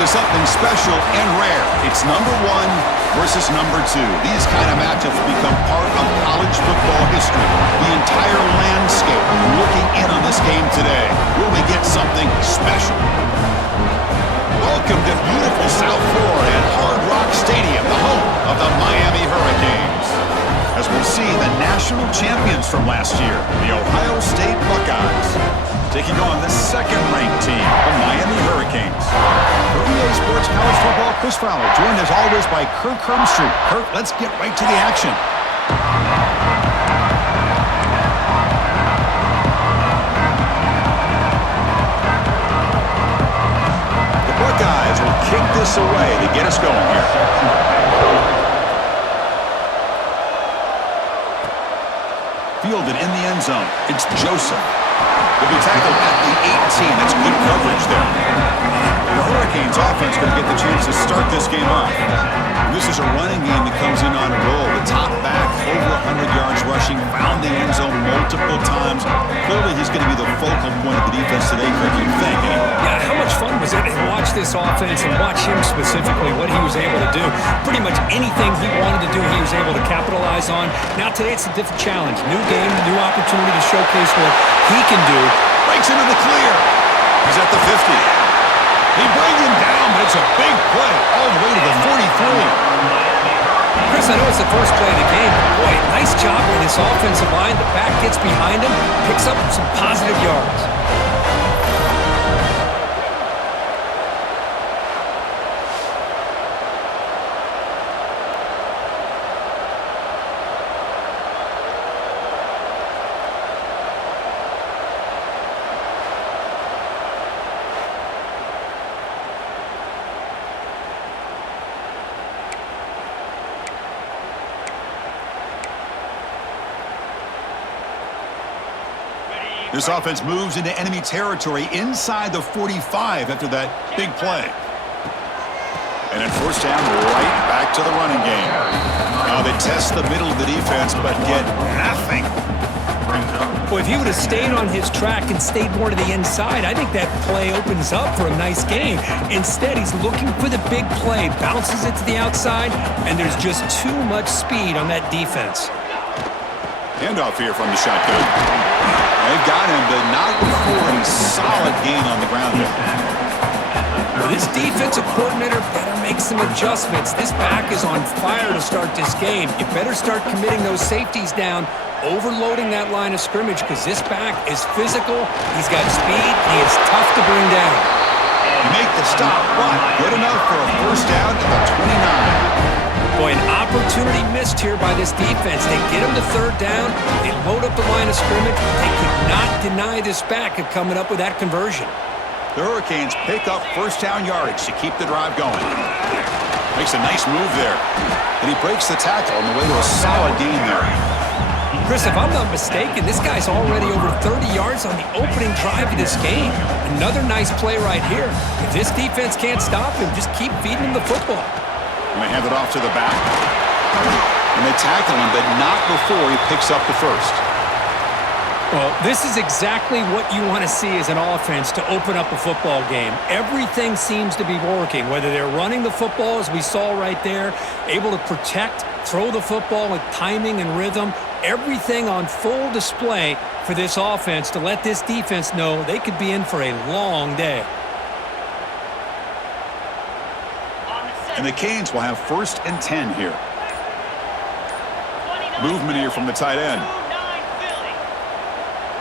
into something special and rare. It's number 1 versus number 2. These kind of matchups become part of college football history. The entire landscape looking in on this game today. Will we get something special? Welcome to beautiful South Florida at Hard Rock Stadium, the home of the Miami Hurricanes. As we see the national champions from last year, the Ohio.State Buckeyes, taking on the second-ranked team, the Miami Hurricanes. For EA Sports College Football, Chris Fowler, joined as always by Kirk Hermstreet. Kirk, let's get right to the action. The Buckeyes will kick this away to get us going here. Fielded in the end zone. It's Joseph. Will be tackled at the 18. That's good coverage there. The Hurricanes offense going to get the chance to start this game off. This is a running game that comes in on a roll. The top back, over 100 yards rushing, found the end zone multiple times. Clearly, he's going to be the focal point of the defense today, Kirk, you think. Yeah, how much fun was it to watch this offense and watch him specifically, what he was able to do. Pretty much anything he wanted to do, he was able to capitalize on. Now, today, it's a different challenge. New game, new opportunity to showcase what he can do. Breaks into the clear. He's at the 50. He brings him down, but it's a big play all the way to the 43. Chris, I know it's the first play of the game, but boy, nice job by this offensive line. The back gets behind him, picks up some positive yards. This offense moves into enemy territory inside the 45 after that big play. And then first down, right back to the running game. Now they test the middle of the defense, but get nothing. Well, if he would have stayed on his track and stayed more to the inside, I think that play opens up for a nice game. Instead, he's looking for the big play, bounces it to the outside, and there's just too much speed on that defense. Handoff here from the shotgun. They've got him, but not before a solid gain on the ground there. Well, this defensive coordinator better make some adjustments. This back is on fire to start this game. You better start committing those safeties down, overloading that line of scrimmage, because this back is physical, he's got speed, he is tough to bring down. You make the stop, but good enough for a first down at the 29. Boy, an opportunity missed here by this defense. They get him to third down, they load up the line of scrimmage, but they could not deny this back of coming up with that conversion. The Hurricanes pick up first down yardage to keep the drive going. Makes a nice move there. And he breaks the tackle on the way to a solid gain there. Chris, if I'm not mistaken, this guy's already over 30 yards on the opening drive of this game. Another nice play right here. If this defense can't stop him, just keep feeding him the football. And they hand it off to the back. And they tackle him, but not before he picks up the first. Well, this is exactly what you want to see as an offense to open up a football game. Everything seems to be working, whether they're running the football, as we saw right there, able to protect, throw the football with timing and rhythm, everything on full display for this offense to let this defense know they could be in for a long day. And the Canes will have first and 10 here. Movement here from the tight end.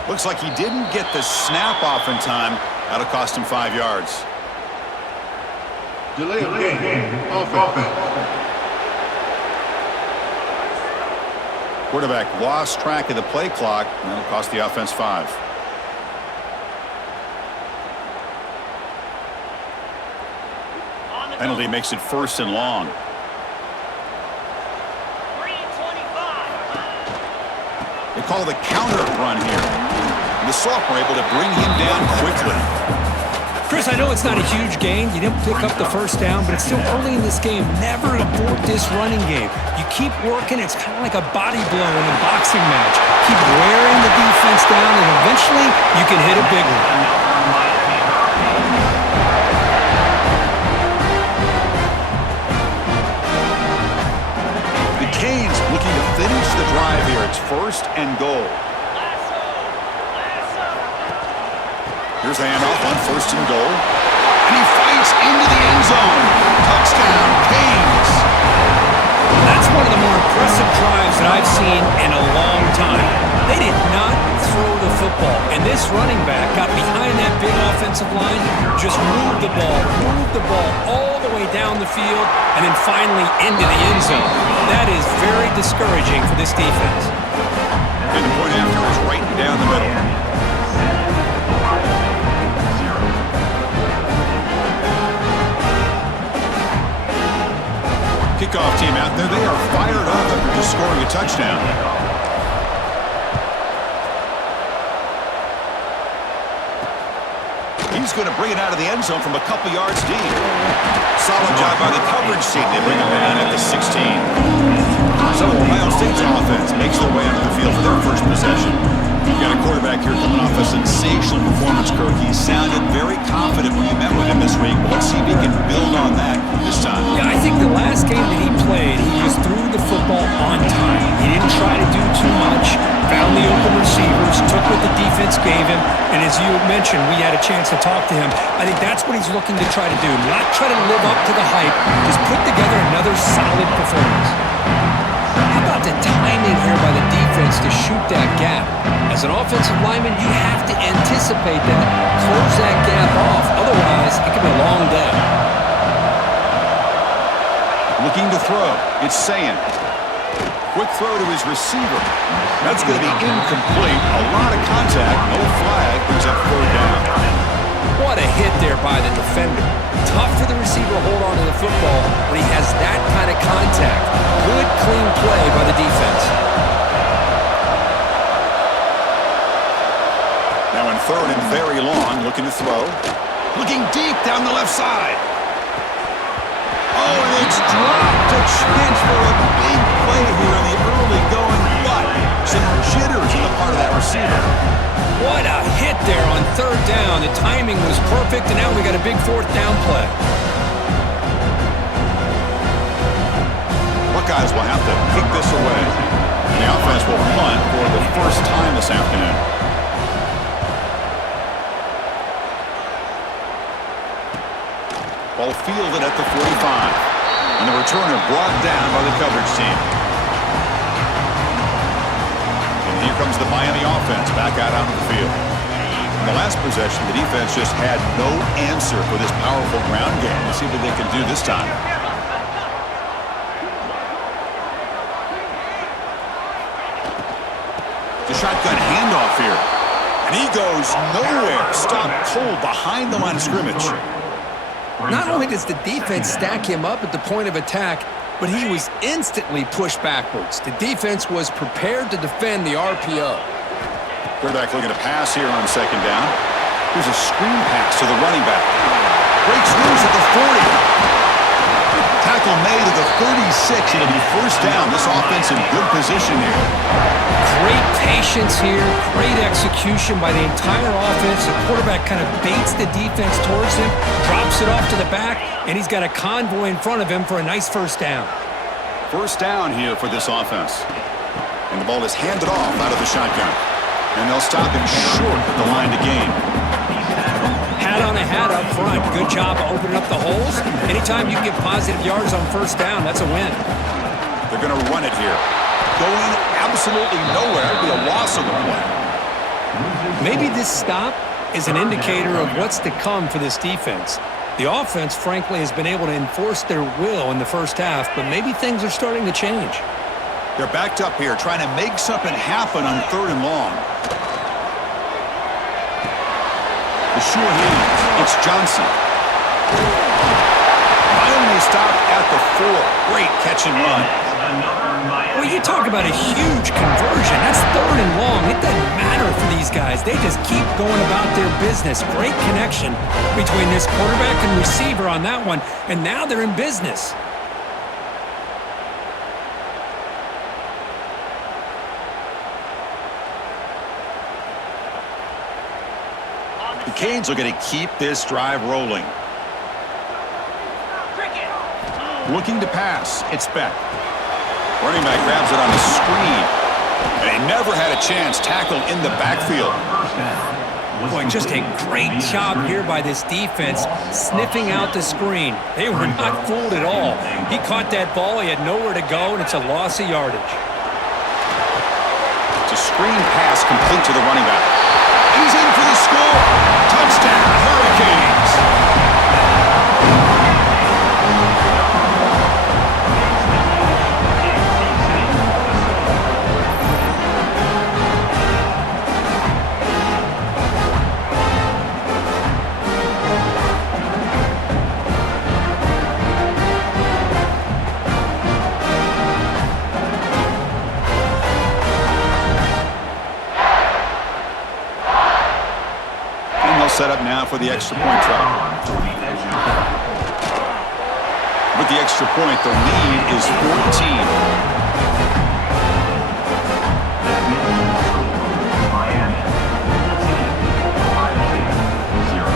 Looks like he didn't get the snap off in time. That'll cost him 5 yards. Delay of game. Offense. Quarterback lost track of the play clock. And that'll cost the offense 5. Penalty makes it first and long. They call the counter run here. And the sophomore able to bring him down quickly. Chris, I know it's not a huge gain. You didn't pick up the first down, but it's still early in this game. Never abort this running game. You keep working. It's kind of like a body blow in a boxing match. Keep wearing the defense down, and eventually you can hit a big one. here. It's 1st and goal. Here's the handoff on 1st and goal. And he fights into the end zone. Touchdown, Canes. That's one of the more impressive drives that I've seen in a long time. They did not throw the football, and this running back got behind that big offensive line, just moved the ball all the way down the field, and then finally into the end zone. That is very discouraging for this defense. And the point after is right down the middle. Kickoff team out there. They are fired up after just scoring a touchdown. He's going to bring it out of the end zone from a couple yards deep. Solid job by the coverage team. They bring him down at the 16. So Ohio State's offense makes their way onto the field for their first possession. You got a quarterback here coming off a sensational performance, Kirk. He sounded very confident when you met with him this week. Let's see if he can build on that this time. Yeah, I think the last game that he played, he just threw the football on time. He didn't try to do too much, found the open receivers, took what the defense gave him, and as you mentioned, we had a chance to talk to him. I think that's what he's looking to try to do, not try to live up to the hype, just put together another solid performance. How about the timing here by the defense to shoot that gap? As an offensive lineman, you have to anticipate that, close that gap off. Otherwise, it could be a long day. Looking to throw. It's Sayin. Quick throw to his receiver. That's going to be incomplete. A lot of contact. No flag. Brings up 3rd down. What a hit there by the defender. Tough for the receiver to hold on to the football when he has that kind of contact. Good, clean play by the defense. Now in 3rd and very long, looking to throw. Looking deep down the left side. Oh, and it's dropped. A chance for a big play here in the early going, but some jitters on the part of that receiver. What a hit there on 3rd down. The timing was perfect, and now we got a big 4th down play. Buckeyes will have to kick this away. And the offense will punt for the first time this afternoon. Ball fielded at the 45. And the returner brought down by the coverage team. And here comes the Miami offense back out onto the field. In the last possession, the defense just had no answer for this powerful ground game. Let's see what they can do this time. The shotgun handoff here. And he goes nowhere. Stopped cold behind the line of scrimmage. Not only does the defense stack him up at the point of attack, but he was instantly pushed backwards. The defense was prepared to defend the RPO. Quarterback looking to pass here on 2nd down. Here's a screen pass to the running back. Breaks loose at the 40. Tackle made at the 36. It'll be 1st down. This offense in good position here. Great patience here, great execution by the entire offense. The quarterback kind of baits the defense towards him, drops it off to the back, and he's got a convoy in front of him for a nice 1st down. 1st down here for this offense. And the ball is handed off out of the shotgun. And they'll stop him short at the line to gain. Hat on a hat up front. Good job of opening up the holes. Anytime you get positive yards on 1st down, that's a win. They're going to run it here. Going absolutely nowhere. It'd be a loss on the play. Maybe this stop is an indicator of what's to come for this defense. The offense, frankly, has been able to enforce their will in the first half, but maybe things are starting to change. They're backed up here, trying to make something happen on 3rd and long. The sure hands. It's Johnson. Finally stopped at the 4. Great catch and run. Well, you talk about a huge conversion. That's 3rd and long. It doesn't matter for these guys. They just keep going about their business. Great connection between this quarterback and receiver on that one, and now they're in business. The Canes are going to keep this drive rolling. Looking to pass. It's Beck. Running back grabs it on the screen. They never had a chance tackled in the backfield. Boy, just a great job here by this defense, sniffing out the screen. They were not fooled at all. He caught that ball, he had nowhere to go, and it's a loss of yardage. It's a screen pass complete to the running back. He's in for the score. Touchdown, Hurricanes. Set up now for the extra point try. With the extra point, the lead is 14. Miami. Ohio State 0.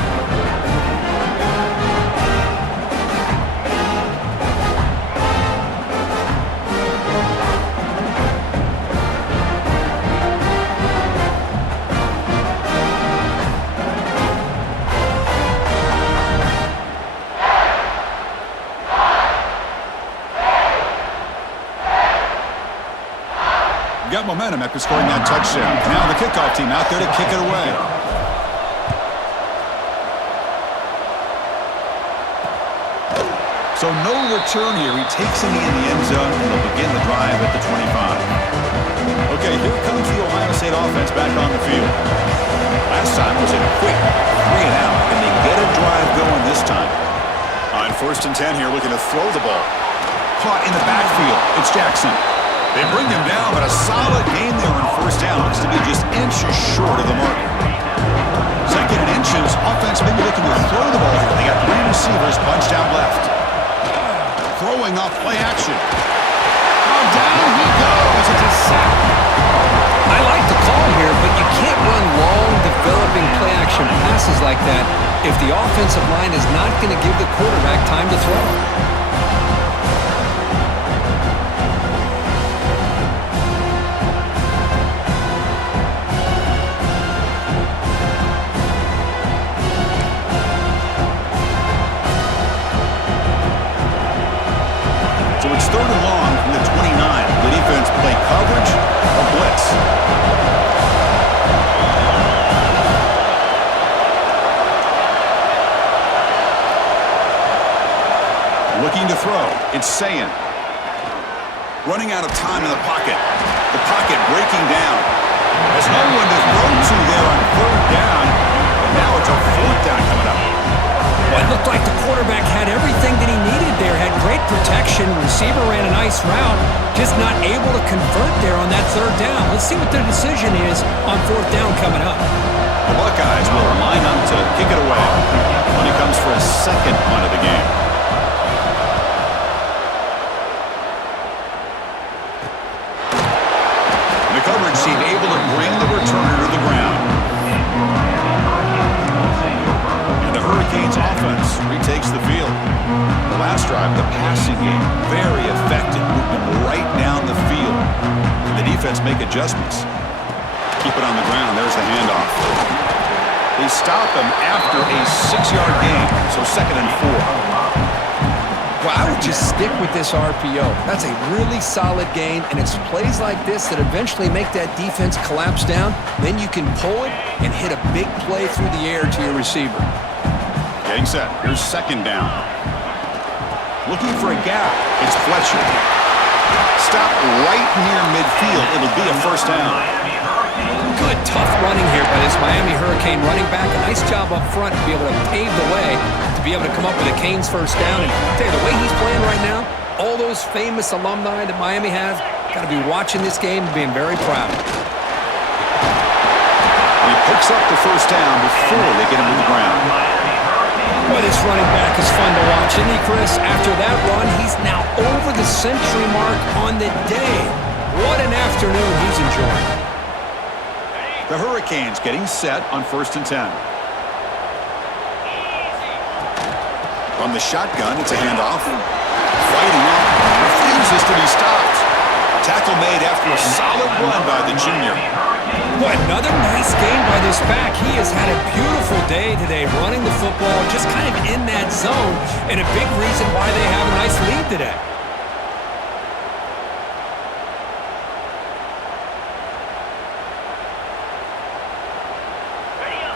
Got momentum after scoring that touchdown. Now the kickoff team out there to kick it away. So no return here. He takes it in the end zone, and they'll begin the drive at the 25. Okay, here comes the Ohio State offense back on the field. Last time was a quick 3-and-out, and they get a drive going this time. On 1st and 10 here, looking to throw the ball. Caught in the backfield. It's Jackson. They bring him down, but a solid gain there on 1st down. Looks to be just inches short of the mark. 2nd and inches. Offense maybe looking to throw the ball here. They got 3 receivers bunched out left. Throwing off play action. Oh, down he goes. It's a sack. I like the call here, but you can't run long, developing play-action passes like that if the offensive line is not going to give the quarterback time to throw. So it's 3rd and long from the 29. The defense play coverage or blitz. Looking to throw. It's Sayin. Running out of time in the pocket. The pocket breaking down. There's no one to throw to there on 3rd down. And now it's a 4th down coming up. Well, it looked like the quarterback had everything that he needed there. Had great protection. Receiver ran a nice route. Just not able to convert there on that 3rd down. Let's see what their decision is on 4th down coming up. The Buckeyes will line up to kick it away when it comes for a 2nd punt of the game. The coverage team able to bring the returner to the ground. And the Hurricanes offense retakes the field. The last drive, the passing game, very effective. Moving right down the field. And the defense make adjustments. Keep it on the ground. There's the handoff. They stop him after a 6-yard gain. So 2nd and 4. Well, I would just stick with this RPO. That's a really solid gain, and it's plays like this that eventually make that defense collapse down. Then you can pull it and hit a big play through the air to your receiver. Getting set. Here's 2nd down. Looking for a gap. It's Fletcher. Stop right near midfield. It'll be a 1st down. Good, tough running here by this Miami Hurricane running back. A nice job up front to be able to pave the way, to be able to come up with a Canes 1st down. And I'll tell you, the way he's playing right now, all those famous alumni that Miami has, got to be watching this game and being very proud. He picks up the 1st down before they get him to the ground. Boy, this running back is fun to watch, isn't he, Chris? After that run, he's now over the century mark on the day. What an afternoon he's enjoying. The Hurricanes getting set on 1st and 10. From the shotgun, it's a handoff. Fighting up, refuses to be stopped. Tackle made after a solid run by the junior. What, another nice game by this back. He has had a beautiful day today running the football, just kind of in that zone, and a big reason why they have a nice lead today.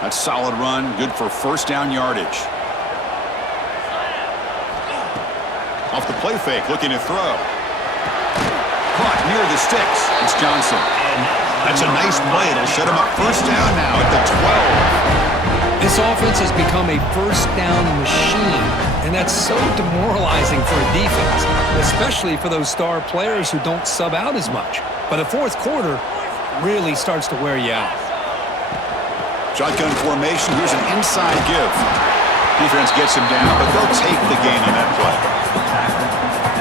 That solid run, good for first down yardage. Off the play fake, looking to throw. Caught near the sticks. It's Johnson. That's a nice play. It'll set him up first down now at the 12. This offense has become a first down machine, and that's so demoralizing for a defense, especially for those star players who don't sub out as much. By the fourth quarter, really starts to wear you out. Shotgun formation. Here's an inside give. Defense gets him down, but they'll take the gain on that play.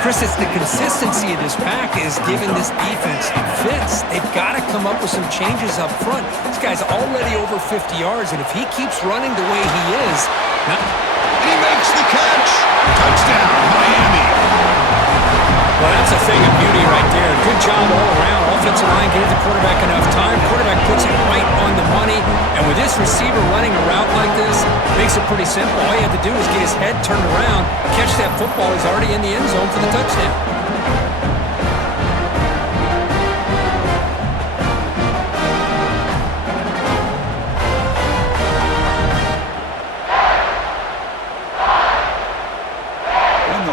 Chris, it's the consistency of this pack is giving this defense fits. They've got to come up with some changes up front. This guy's already over 50 yards, and if he keeps running the way he is... He makes the catch! Touchdown, Miami! Well, that's a thing of beauty right there. Good job all around. Offensive line gave the quarterback enough time. Quarterback puts it right on the money. And with this receiver running a route like this, makes it pretty simple. All you have to do is get his head turned around, catch that football. He's already in the end zone for the touchdown.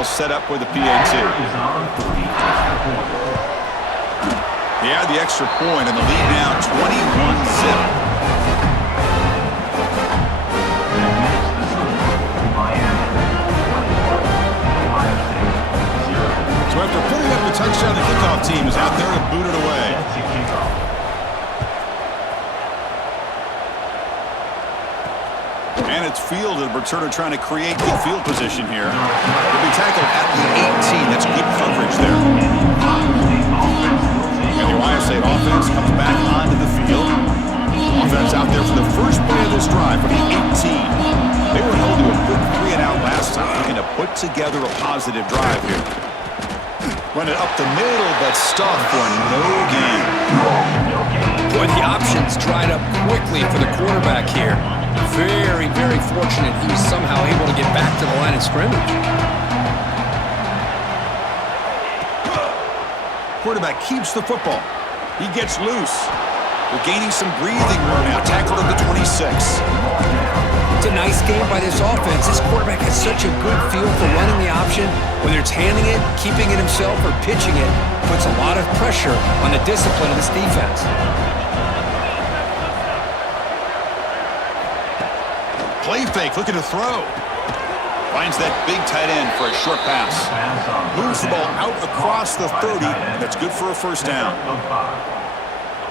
Set up with the PAT. They add the extra point, and the lead now 21-zip. So after putting up the touchdown, the kickoff team is out there to boot it away. And it's fielded. Returner trying to create good field position here. He'll be tackled at the 18. That's good coverage there. And the Ohio State offense comes back onto the field. Offense out there for the first play of this drive from the 18. They were held to a quick 3-and-out last time, looking to put together a positive drive here. Run it up the middle, but stuffed for no gain. Boy, the options dried up quickly for the quarterback here. Very, very fortunate he was somehow able to get back to the line of scrimmage. Quarterback keeps the football. He gets loose. They're gaining some breathing room now. Tackled at the 26. It's a nice game by this offense. This quarterback has such a good feel for running the option. Whether it's handing it, keeping it himself, or pitching it, puts a lot of pressure on the discipline of this defense. Play fake, looking to throw. Finds that big tight end for a short pass. Moves the ball out across the 30. That's good for a first down.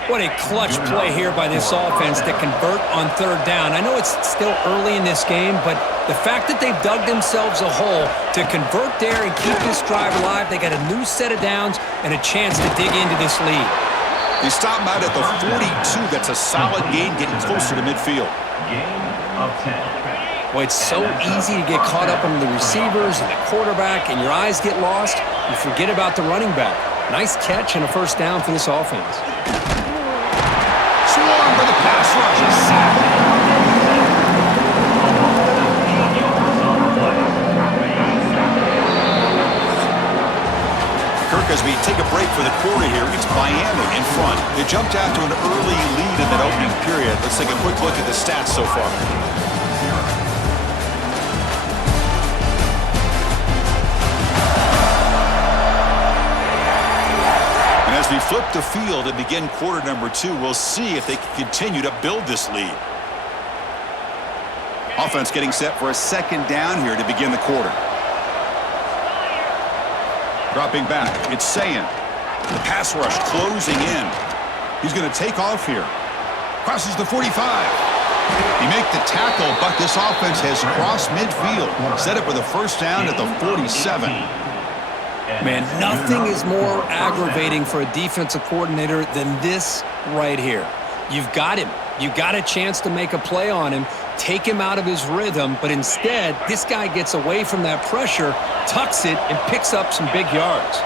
What a clutch play here by this offense to convert on third down. I know it's still early in this game, but the fact that they've dug themselves a hole to convert there and keep this drive alive, they got a new set of downs and a chance to dig into this lead. They stop him out at the 42. That's a solid gain, getting closer to midfield. Of 10. Well, it's so easy to get caught up on the receivers and the quarterback, and your eyes get lost. You forget about the running back. Nice catch and a first down for this offense. Swarmed by the pass rush. Kirk, as we take a break for the quarter here, it's Miami in front. They jumped out to an early lead in that opening period. Let's take a quick look at the stats so far. And as we flip the field and begin quarter number 2, we'll see if they can continue to build this lead. Offense getting set for a second down here to begin the quarter. Dropping back, it's Sayan. The pass rush closing in. He's going to take off here. Crosses the 45. He make the tackle, but this offense has crossed midfield. Set up with a first down at the 47. Man, nothing is more aggravating for a defensive coordinator than this right here. You've got him. You've got a chance to make a play on him, take him out of his rhythm, but instead, this guy gets away from that pressure, tucks it, and picks up some big yards.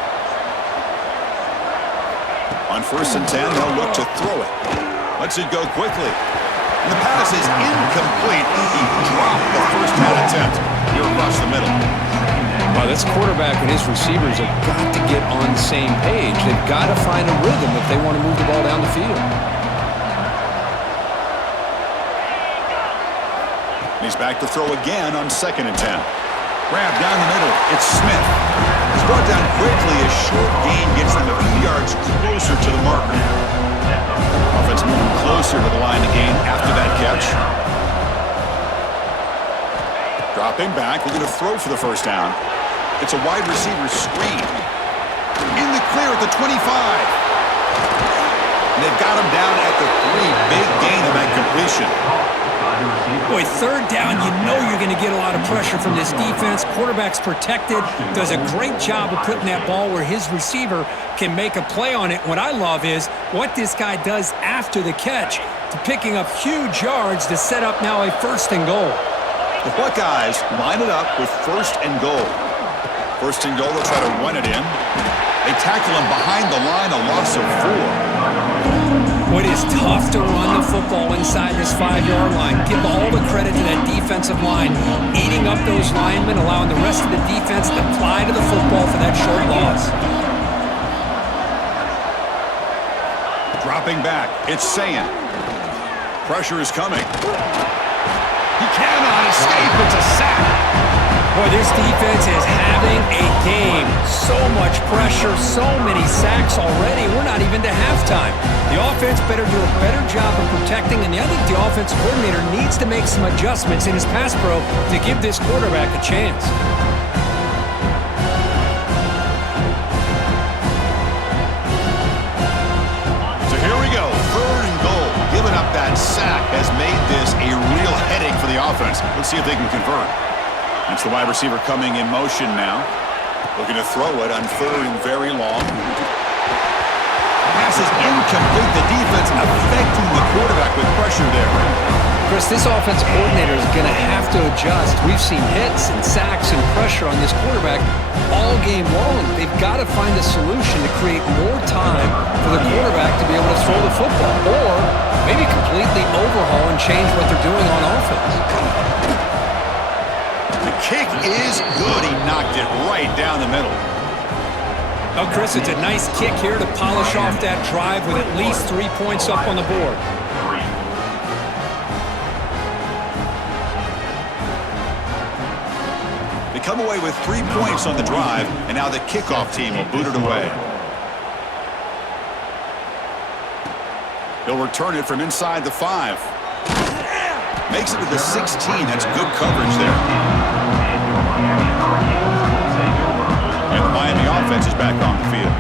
1st and 10, they'll look to throw it. Lets it go quickly. And the pass is incomplete. He dropped the first down attempt here across the middle. Well, this quarterback and his receivers have got to get on the same page. They've got to find a rhythm if they want to move the ball down the field. He's back to throw again on 2nd and 10. Grab down the middle. It's Smith. He's brought down quickly. A short gain gets them a few yards closer to the marker. Offense moving closer to the line to gain after that catch. Dropping back. We're going to throw for the first down. It's a wide receiver screen. In the clear at the 25. And they've got him down at the 3. Big gain on that completion. Boy, 3rd down, you know you're going to get a lot of pressure from this defense. Quarterback's protected, does a great job of putting that ball where his receiver can make a play on it. What I love is what this guy does after the catch to picking up huge yards to set up now a 1st and goal. The Buckeyes line it up with 1st and goal. 1st and goal, they'll try to run it in. They tackle him behind the line, a loss of 4. It is tough to run the football inside this 5-yard line. Give all the credit to that defensive line, eating up those linemen, allowing the rest of the defense to fly to the football for that short loss. Dropping back, it's Sayan. Pressure is coming. He cannot escape. It's a sack. Boy, this defense is having a game. So much pressure, so many sacks already. We're not even to halftime. The offense better do a better job of protecting, and I think the offensive coordinator needs to make some adjustments in his pass pro to give this quarterback a chance. So here we go, 3rd and goal. Giving up that sack has made this a real headache for the offense. Let's see if they can convert. That's the wide receiver coming in motion now. Looking to throw it on 3rd and very long. Pass is incomplete. The defense affecting the quarterback with pressure there. Chris, this offensive coordinator is going to have to adjust. We've seen hits and sacks and pressure on this quarterback all game long. They've got to find a solution to create more time for the quarterback to be able to throw the football, or maybe completely overhaul and change what they're doing on offense. The kick is good. He knocked it right down the middle. Oh, Chris, it's a nice kick here to polish off that drive with at least 3 points up on the board. They come away with 3 points on the drive, and now the kickoff team will boot it away. He'll return it from inside the 5. Makes it to the 16. That's good coverage there. And the Miami offense is back on the field.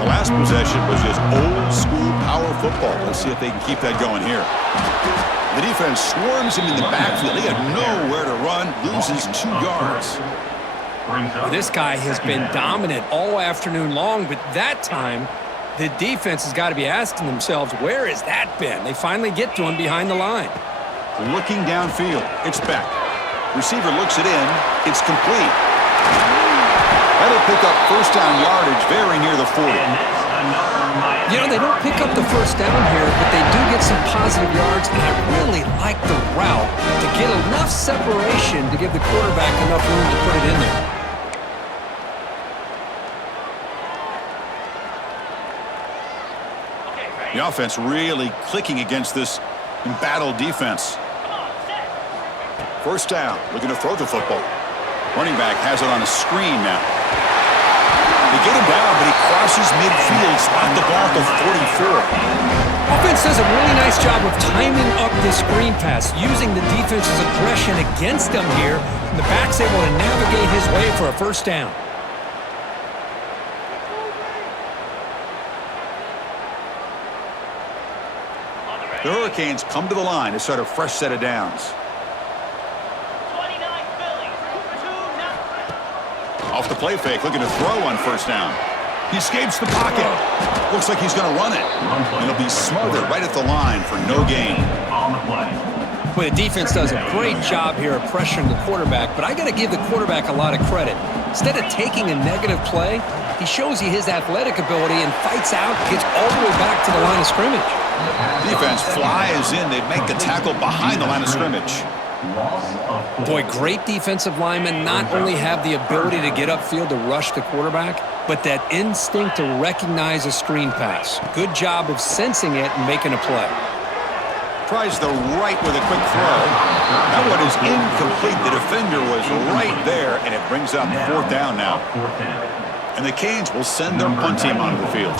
The last possession was just old-school power football. Let's see if they can keep that going here. The defense swarms him in the backfield. He had nowhere to run, loses 2 yards. This guy has been dominant all afternoon long, but that time, the defense has got to be asking themselves, where has that been? They finally get to him behind the line. Looking downfield, it's Beck. Receiver looks it in. It's complete. That'll pick up 1st down yardage very near the 40. You know, they don't pick up the 1st down here, but they do get some positive yards, and I really like the route to get enough separation to give the quarterback enough room to put it in there. The offense really clicking against this embattled defense. 1st down, looking to throw the football. Running back has it on a screen now. They get him down, but he crosses midfield, spot the ball at the 44. Offense does a really nice job of timing up this screen pass, using the defense's aggression against them here. And the back's able to navigate his way for a 1st down. The Hurricanes come to the line to start a fresh set of downs. Off the play fake, looking to throw on 1st down. He escapes the pocket. Looks like he's going to run it. And he'll be smothered right at the line for no gain. Well, the defense does a great job here of pressuring the quarterback, but I got to give the quarterback a lot of credit. Instead of taking a negative play, He shows you his athletic ability and fights out, gets all the way back to the line of scrimmage. Defense flies in. They make the tackle behind the line of scrimmage. Boy, great defensive linemen not only have the ability to get upfield to rush the quarterback, but that instinct to recognize a screen pass. Good job of sensing it and making a play. Tries the right with a quick throw. That one is incomplete. The defender was right there, and it brings up fourth down now. And the Canes will send their punt team onto the field.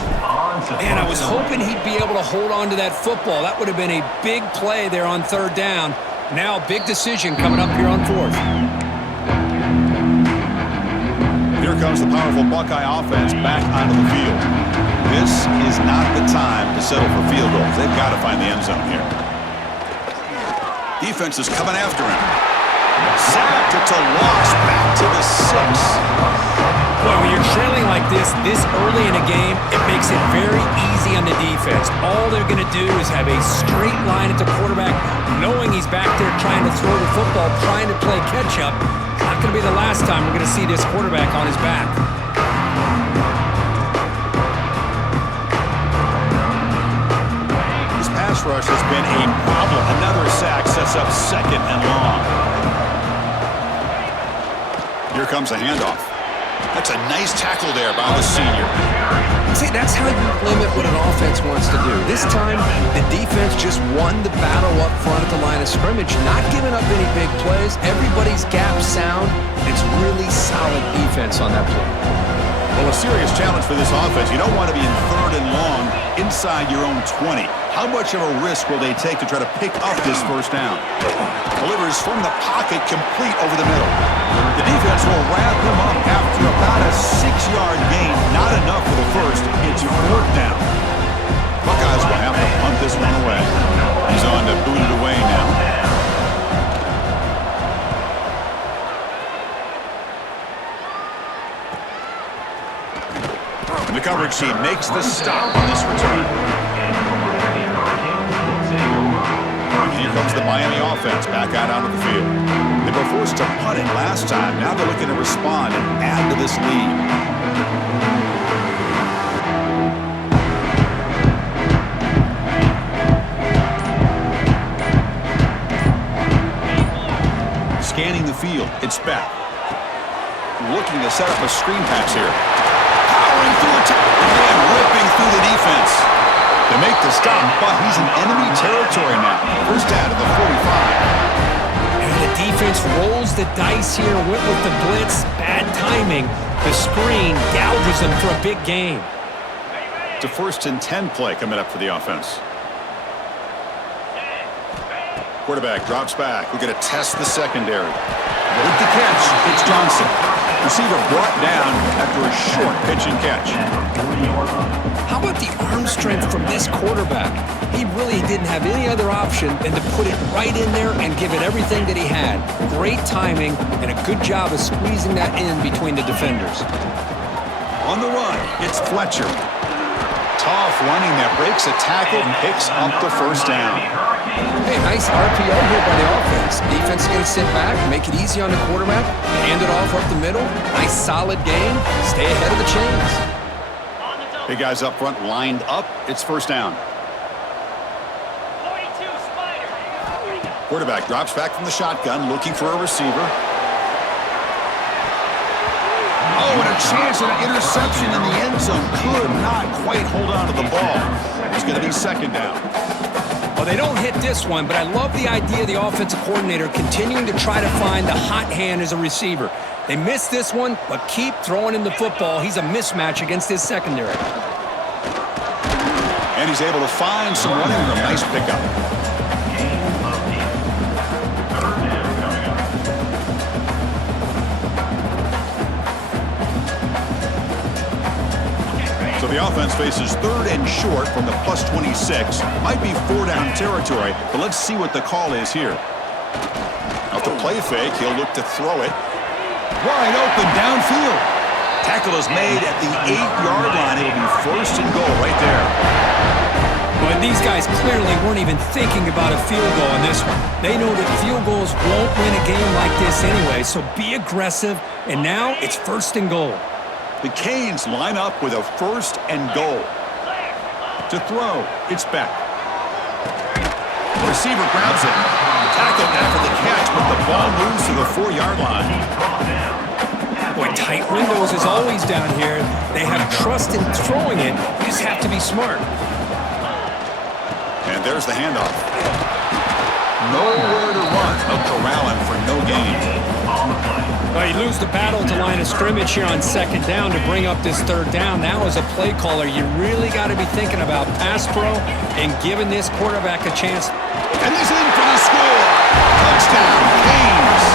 Man, I was hoping he'd be able to hold on to that football. That would have been a big play there on third down. Now, big decision coming up here on fourth. Here comes the powerful Buckeye offense back onto the field. This is not the time to settle for field goals. They've got to find the end zone here. Defense is coming after him. Sacked. It's a loss. Back to the 6. Well, when you're trailing like this early in a game, it makes it very easy on the defense. All they're going to do is have a straight line at the quarterback, knowing he's back there trying to throw the football, trying to play catch-up. It's not going to be the last time we're going to see this quarterback on his back. This pass rush has been a problem. Another sack sets up second and long. Here comes a handoff. That's a nice tackle there by the senior. See, that's how you limit what an offense wants to do. This time, the defense just won the battle up front at the line of scrimmage, not giving up any big plays. Everybody's gap sound. It's really solid defense on that play. Well, a serious challenge for this offense. You don't want to be in third and long inside your own 20. How much of a risk will they take to try to pick up this first down? Delivers from the pocket, complete over the middle. The defense will wrap him up after about a 6-yard gain. Not enough for the first. It's fourth down. Buckeyes will have to punt this one away. He's on to boot it away now. And the coverage team makes the stop on this return. And here comes the Miami offense back out onto the field. They were forced to punt it last time. Now they're looking to respond and add to this lead. Scanning the field. It's back. Looking to set up a screen pass here. Powering through the top and ripping through the defense. They make the stop, but he's in enemy territory now. First down to the 45. And the defense rolls the dice here, went with the blitz. Bad timing. The screen gouges them for a big gain. It's a 1st and 10 play coming up for the offense. Quarterback drops back. We're going to test the secondary. With the catch, it's Johnson. Receiver brought down after a short pitch and catch. How about the arm strength from this quarterback? He really didn't have any other option than to put it right in there and give it everything that he had. Great timing and a good job of squeezing that in between the defenders. On the run, it's Fletcher. Tough running that breaks a tackle and picks up the first down. Hey, nice RPO here by the offense. Defense is going to sit back, make it easy on the quarterback, hand it off up the middle. Nice solid game. Stay ahead of the chains. Big guys up front lined up. It's first down. Quarterback drops back from the shotgun, looking for a receiver. Oh, and a chance at an interception in the end zone. Could not quite hold on to the ball. It's going to be second down. Well, they don't hit this one, but I love the idea of the offensive coordinator continuing to try to find the hot hand as a receiver. They missed this one, but keep throwing him the football. He's a mismatch against his secondary. And he's able to find some running room. Nice pickup. So the offense faces third and short from the plus 26. Might be 4-down territory, but let's see what the call is here. Off the play fake, he'll look to throw it. Wide open downfield. Tackle is made at the 8-yard line. It'll be first and goal right there. But these guys clearly weren't even thinking about a field goal in this one. They know that field goals won't win a game like this anyway, so be aggressive, and now it's first and goal. The Canes line up with a 1st and goal. To throw, it's Beck. The receiver grabs it. Tackled after the catch, but the ball moves to the 4-yard line. Boy, tight windows is always down here. They have trust in throwing it. You just have to be smart. And there's the handoff. Nowhere to run. No corralling for no gain. Well, you lose the battle to line of scrimmage here on 2nd down to bring up this 3rd down. Now, as a play caller, you really got to be thinking about pass pro and giving this quarterback a chance. And he's in for the score. Touchdown, Canes.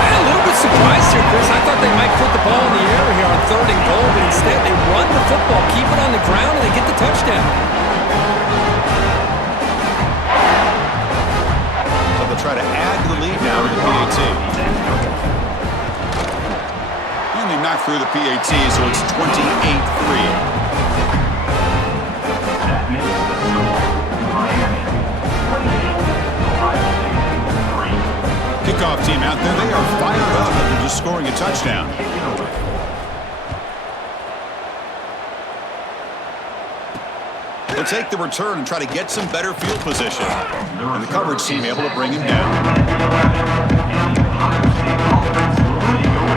I'm a little bit surprised here, Chris. I thought they might put the ball in the air here on 3rd and goal, but instead they run the football, keep it on the ground, and they get the touchdown. So they'll try to add to the lead now with the PAT. And they knock through the PAT, so it's 28-3. Kickoff team out there. They are fired up after just scoring a touchdown. They'll take the return and try to get some better field position. And the coverage team able to bring him down.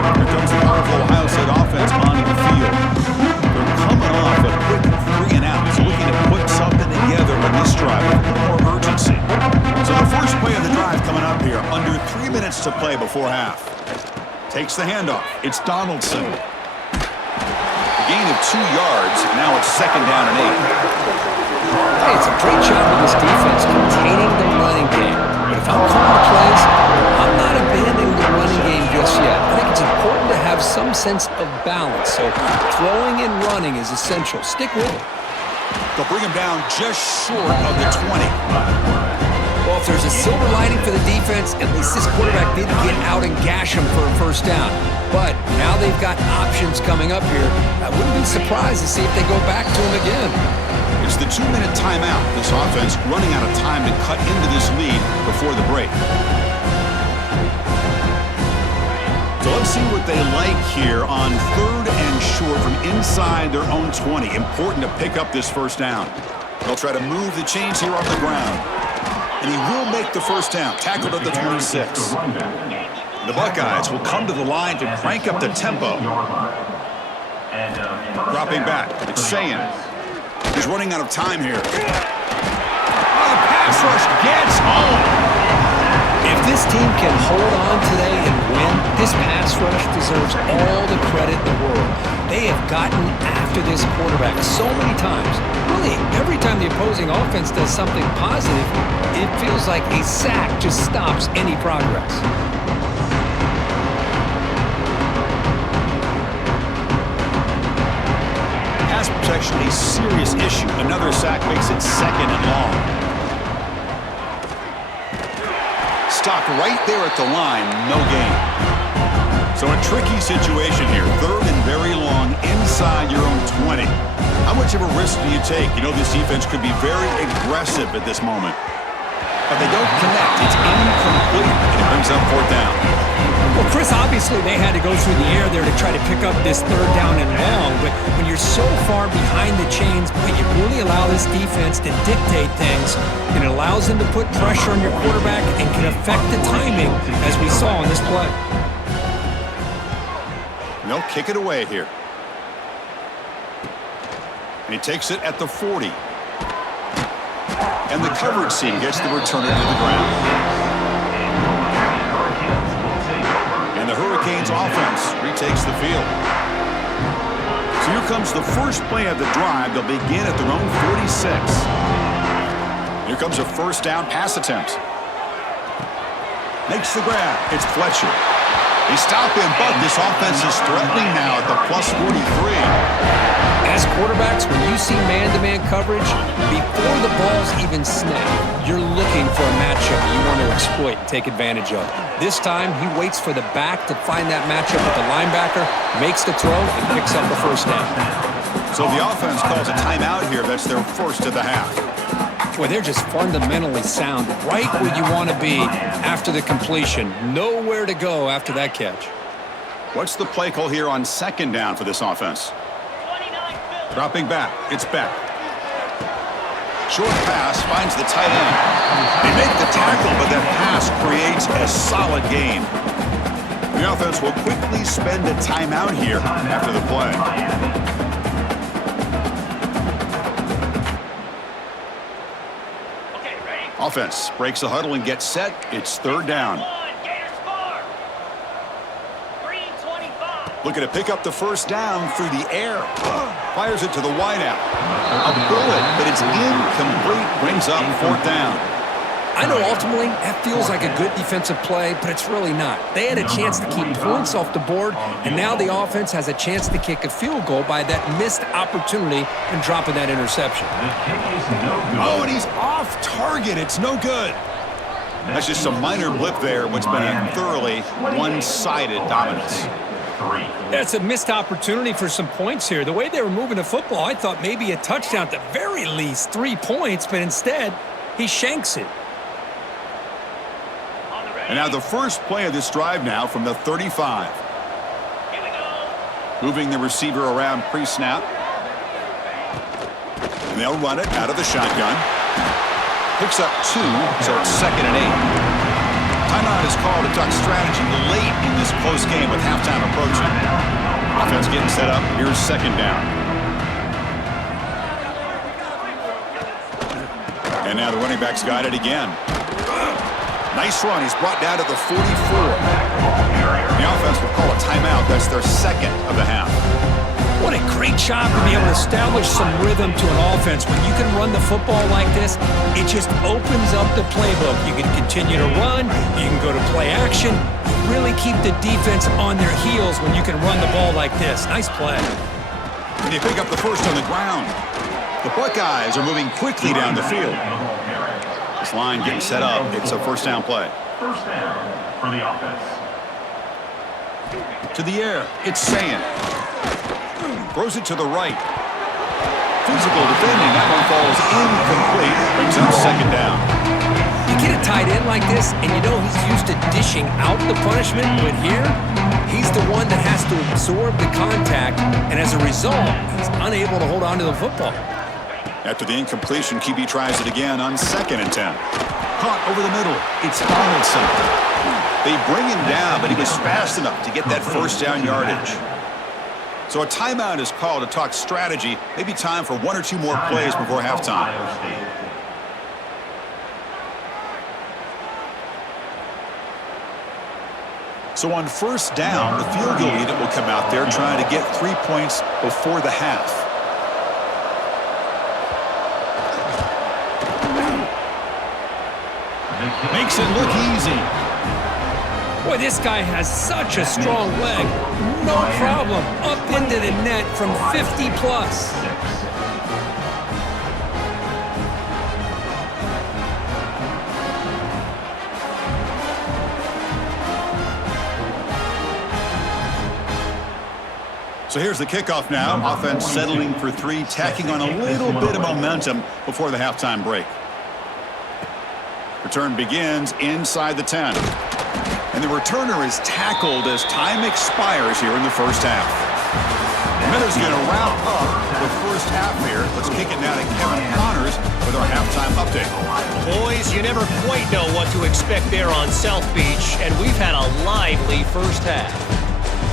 Here comes the powerful Ohio-State offense onto the field. They're coming off a quick 3 and out. So looking to put something together on this drive with a little more urgency. So the first play of the drive coming up here. Under 3 minutes to play before half. Takes the handoff. It's Donaldson. A gain of 2 yards. Now it's 2nd down and 8. Hey, it's a great job of this defense containing the running game. But if I'm calling the plays, I'm not abandoning the running game just yet. I think it's important to have some sense of balance. So throwing and running is essential. Stick with it. They'll bring him down just short of the 20. Well, if there's a silver lining for the defense, at least this quarterback didn't get out and gash him for a 1st down. But now they've got options coming up here. I wouldn't be surprised to see if they go back to him again. It's the 2-minute timeout. This offense running out of time to cut into this lead before the break. So let's see what they like here on 3rd and short from inside their own 20. Important to pick up this 1st down. They'll try to move the chains here on the ground. And he will make the 1st down. Tackled at the 26. The Buckeyes will come to the line to crank up the tempo. Dropping back. It's Sayin. He's running out of time here. Oh, the pass rush gets home. If this team can hold on today and win, this pass rush deserves all the credit in the world. They have gotten after this quarterback so many times. Really, every time the opposing offense does something positive, it feels like a sack just stops any progress. Pass protection, a serious issue. Another sack makes it 2nd and long. Stopped right there at the line, no gain. So a tricky situation here. 3rd and very long inside your own 20. How much of a risk do you take? You know this defense could be very aggressive at this moment. But they don't connect. It's incomplete. And it brings up 4th down. Well, Chris, obviously they had to go through the air there to try to pick up this 3rd down and long, but when you're so far behind the chains, you really allow this defense to dictate things, and it allows them to put pressure on your quarterback and can affect the timing, as we saw on this play. They'll kick it away here. And he takes it at the 40. And the coverage team gets the returner to the ground. And the Hurricanes offense retakes the field. So here comes the first play of the drive. They'll begin at their own 46. Here comes a 1st down pass attempt. Makes the grab. It's Fletcher. They stop him, but this offense is threatening now at the plus 43. As quarterbacks, when you see man-to-man coverage, before the ball's even snapped, you're looking for a matchup you want to exploit and take advantage of. This time, he waits for the back to find that matchup with the linebacker, makes the throw, and picks up the 1st down. So the offense calls a timeout here. That's their 1st of the half. Boy, they're just fundamentally sound, right where you want to be after the completion. Nowhere to go after that catch. What's the play call here on second down for this offense? Dropping back. It's Beck. Short pass finds the tight end. They make the tackle, but that pass creates a solid gain. The offense will quickly spend a timeout here after the play. Offense breaks the huddle and gets set. It's third down. Looking to pick up the first down through the air. Fires it to the wideout. A bullet, but it's incomplete. Brings up fourth down. I know ultimately that feels like a good defensive play, but it's really not. They had a chance to keep points off the board, and now the offense has a chance to kick a field goal by that missed opportunity and dropping that interception. Oh, and he's off target. It's no good. That's just a minor blip there, what's been a thoroughly one-sided dominance. That's a missed opportunity for some points here. The way they were moving the football, I thought maybe a touchdown at the very least, 3 points, but instead, he shanks it. And now the first play of this drive now from the 35. Moving the receiver around pre-snap. And they'll run it out of the shotgun. Picks up 2, so it's 2nd and 8. Timeout is called to talk strategy late in this close game with halftime approaching. Offense getting set up. Here's second down. And now the running back's got it again. Nice run. He's brought down to the 44. The offense will call a timeout. That's their second of the half. What a great job to be able to establish some rhythm to an offense. When you can run the football like this, it just opens up the playbook. You can continue to run. You can go to play action. You really keep the defense on their heels when you can run the ball like this. Nice play. And they pick up the first on the ground. The Buckeyes are moving quickly down the field. This line getting set up. It's a first down play. First down for the offense. To the air. It's Sayin. Throws it to the right. Physical defending. That one falls incomplete. Brings up second down. You get a tight end like this, and you know he's used to dishing out the punishment, but here, he's the one that has to absorb the contact, and as a result, he's unable to hold on to the football. After the incompletion, QB tries it again on 2nd and 10. Caught over the middle. It's Donaldson. They bring him down, but he was fast enough to get that first down yardage. So a timeout is called to talk strategy. Maybe time for 1 or 2 more plays before halftime. So on first down, the field goal unit will come out there trying to get 3 points before the half. Makes it look easy. Boy, this guy has such a strong leg. No problem. Up into the net from 50 plus. So here's the kickoff now. Offense settling for 3, tacking on a little bit of momentum before the halftime break. Return begins inside the 10. And the returner is tackled as time expires here in the first half. Miller's going to wrap up the first half here. Let's kick it now to Kevin Connors with our halftime update. Boys, you never quite know what to expect there on South Beach, and we've had a lively first half.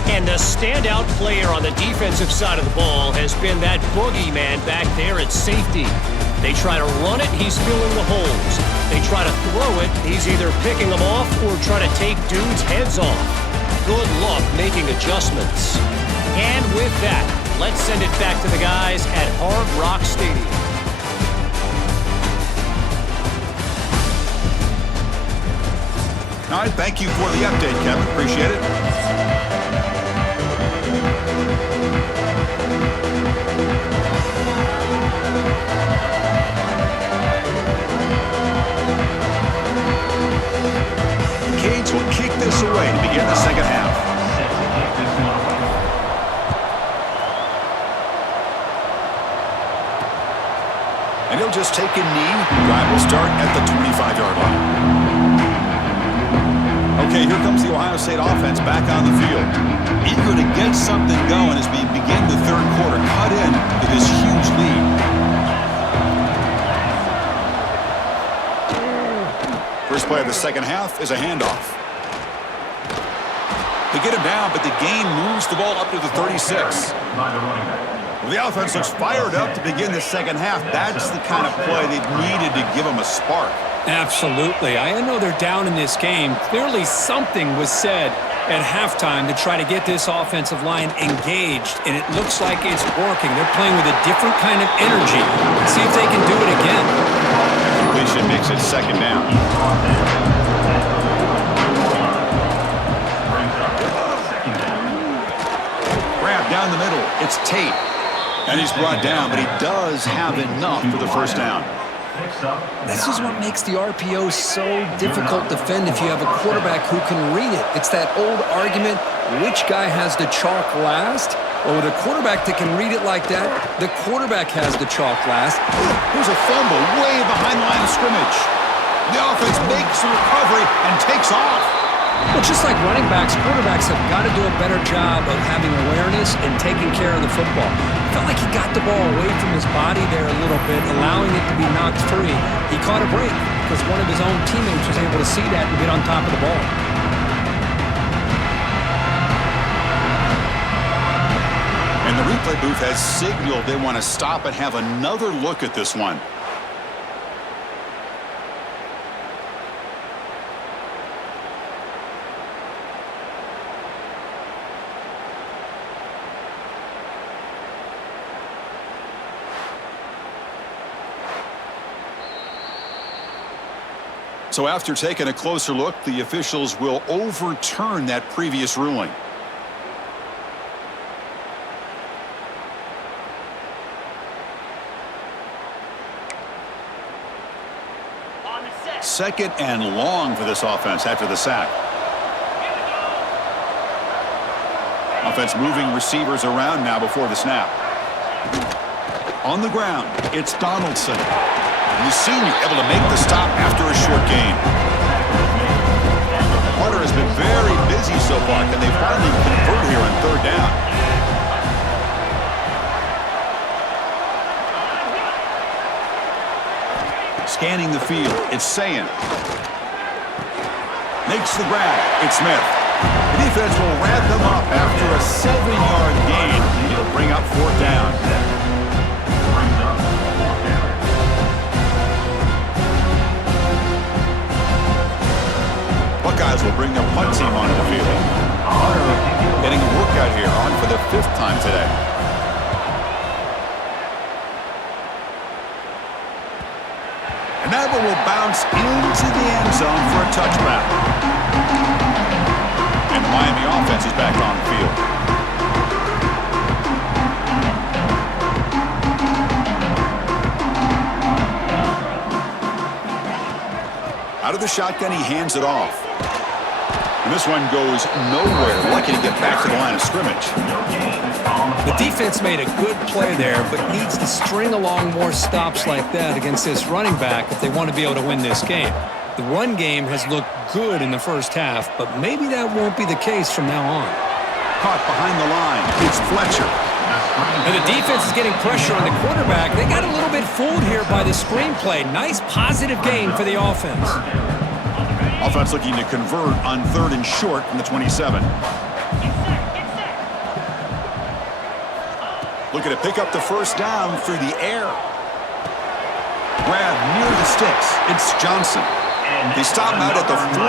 And the standout player on the defensive side of the ball has been that boogeyman back there at safety. They try to run it, he's filling the holes. They try to throw it, he's either picking them off or trying to take dudes' heads off. Good luck making adjustments. And with that, let's send it back to the guys at Hard Rock Stadium. All right, thank you for the update, Kevin. Appreciate it. Canes will kick this away to begin the second half. Set to kick this one away. And he'll just take a knee. Drive will start at the 25-yard line. A Okay, here comes the Ohio State offense back on the field. Eager to get something going as we begin the third quarter. Cut in to this huge lead. First play of the second half is a handoff. They get him down, but the gain moves the ball up to the 36. The offense looks fired up to begin the second half. That's the kind of play they've needed to give them a spark. Absolutely. I know they're down in this game. Clearly something was said at halftime to try to get this offensive line engaged, and it looks like it's working. They're playing with a different kind of energy. Let's see if they can do it again. Completion makes it second down. Grab down the middle. It's Tate. And he's brought down, but he does have enough for the first down. This is what makes the RPO so difficult to defend if you have a quarterback who can read it. It's that old argument, which guy has the chalk last? Well, with a quarterback that can read it like that, the quarterback has the chalk last. Here's a fumble way behind the line of scrimmage. The offense makes a recovery and takes off. Well, just like running backs, quarterbacks have got to do a better job of having awareness and taking care of the football. Felt like he got the ball away from his body there a little bit, allowing it to be knocked free. He caught a break because one of his own teammates was able to see that and get on top of the ball. And the replay booth has signaled they want to stop and have another look at this one. So after taking a closer look, the officials will overturn that previous ruling. Second and long for this offense after the sack. Offense moving receivers around now before the snap. On the ground, it's Donaldson. The senior able to make the stop after a short gain. Hunter has been very busy so far. Can they finally convert here on third down? Scanning the field, it's Sayin. Makes the grab, it's Smith. The defense will wrap them up after a 7-yard gain. It'll bring up fourth down. Buckeyes will bring their punt team onto the field. Hunter getting a workout here, on for the 5th time today. And that one will bounce into the end zone for a touchback. And the Miami offense is back on the field. Out of the shotgun, he hands it off. And this one goes nowhere. Lucky to get back to the line of scrimmage. The defense made a good play there, but needs to string along more stops like that against this running back if they want to be able to win this game. The run game has looked good in the first half, but maybe that won't be the case from now on. Caught behind the line. It's Fletcher. And the defense is getting pressure on the quarterback. They got a little bit fooled here by the screenplay. Nice positive gain for the offense. Offense looking to convert on third and short from the 27. Looking to pick up the first down through the air. Grab near the sticks. It's Johnson. They stop him out at the 42.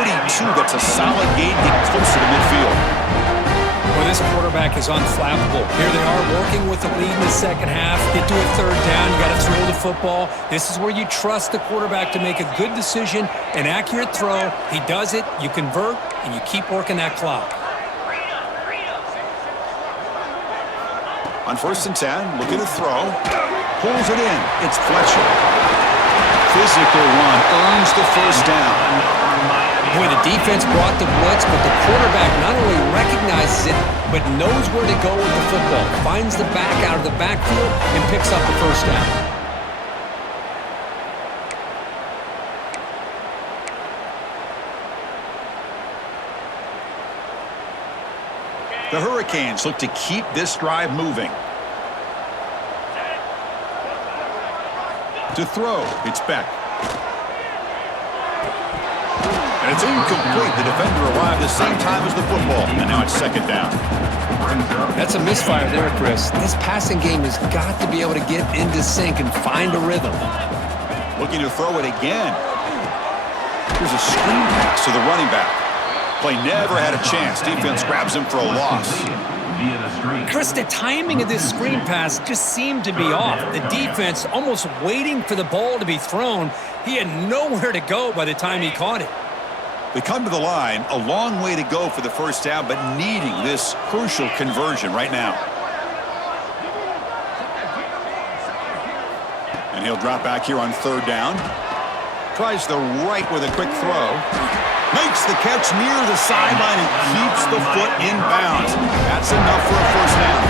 That's a solid gain, getting closer to midfield. Well, this quarterback is unflappable. Here they are working with the lead in the second half. Get to a third down. You got to throw the football. This is where you trust the quarterback to make a good decision, an accurate throw. He does it. You convert, and you keep working that clock. On 1st and 10, looking to throw. Pulls it in. It's Fletcher. Physical run earns the first down. Boy, the defense brought the blitz, but the quarterback not only recognizes it, but knows where to go with the football. Finds the back out of the backfield and picks up the first down. The Hurricanes look to keep this drive moving. To throw, it's Beck. And it's incomplete. The defender arrived the same time as the football, and now it's second down. That's a misfire there, Chris. This passing game has got to be able to get into sync and find a rhythm. Looking to throw it again. Here's a screen pass to the running back. Play never had a chance. Defense grabs him for a loss. Chris, the timing of this screen pass just seemed to be off. The defense almost waiting for the ball to be thrown. He had nowhere to go by the time he caught it. They come to the line, a long way to go for the first down, but needing this crucial conversion right now. And he'll drop back here on third down. Tries the right with a quick throw. Makes the catch near the sideline and keeps the foot in bounds. That's enough for a first down.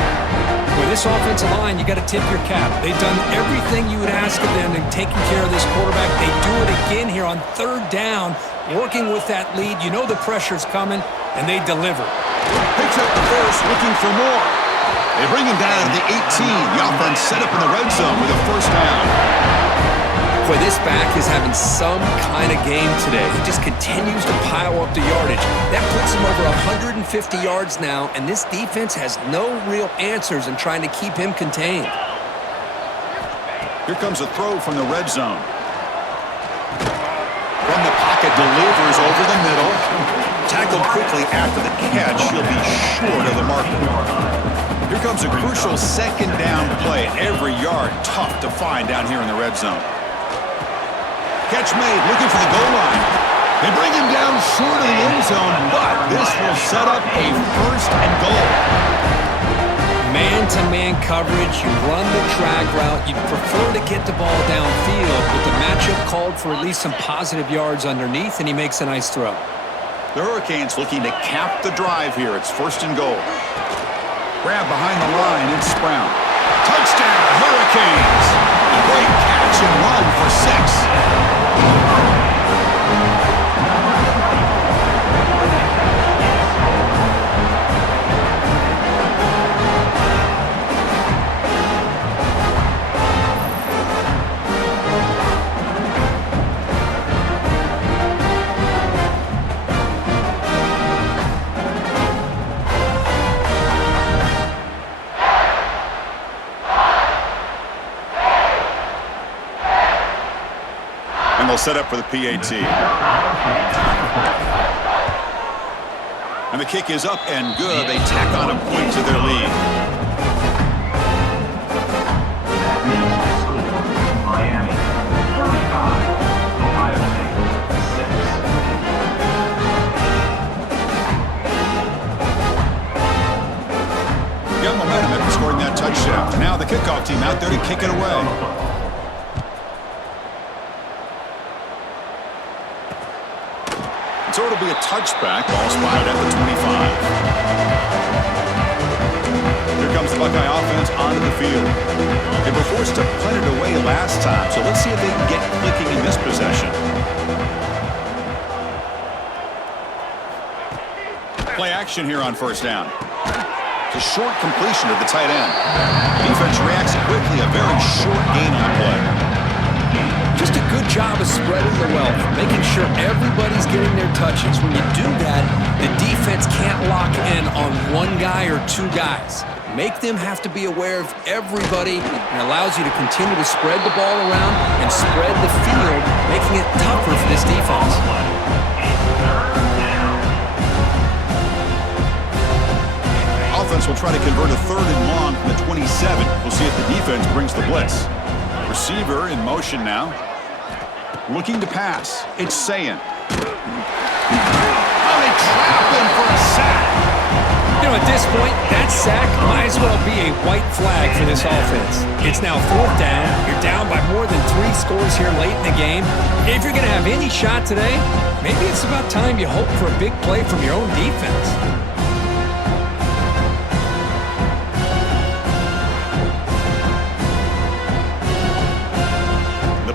With this offensive line, you got to tip your cap. They've done everything you would ask of them in taking care of this quarterback. They do it again here on third down, working with that lead. You know the pressure's coming, and they deliver. Picks up the first, looking for more. They bring him down to the 18. The offense set up in the red zone with a first down. Boy, this back is having some kind of game today. He just continues to pile up the yardage. That puts him over 150 yards now, and this defense has no real answers in trying to keep him contained. Here comes a throw from the red zone. From the pocket, delivers over the middle. Tackled quickly after the catch. He'll be short of the marker. Here comes a crucial second down play. Every yard tough to find down here in the red zone. Catch made, looking for the goal line. They bring him down short of the end zone, but this will set up a first and goal. Man-to-man coverage, you run the drag route. You'd prefer to get the ball downfield, but the matchup called for at least some positive yards underneath, and he makes a nice throw. The Hurricanes looking to cap the drive here. It's first and goal. Grab behind the line, it's Brown. Touchdown, Hurricanes! A great catch and run for 6. They'll set up for the PAT. And the kick is up and good. They tack on a point to their lead. Miami, 35, Ohio.State, 6. Got momentum after scoring that touchdown. Now the kickoff team out there to kick it away. So it'll be a touchback, ball spotted at the 25. Here comes the Buckeye offense onto the field. They were forced to punt it away last time, so let's see if they can get clicking in this possession. Play action here on first down. It's a short completion to the tight end. Defense reacts quickly, a very short gain on the play. Just a good job of spreading the wealth, making sure everybody's getting their touches. When you do that, the defense can't lock in on one guy or two guys. Make them have to be aware of everybody, and allows you to continue to spread the ball around and spread the field, making it tougher for this defense. Offense will try to convert a third and long from the 27. We'll see if the defense brings the blitz. Receiver in motion now. Looking to pass. It's Sayin. Oh, they trap him for a sack. You know, at this point, that sack might as well be a white flag for this offense. It's now fourth down. You're down by more than 3 scores here late in the game. If you're going to have any shot today, maybe it's about time you hope for a big play from your own defense.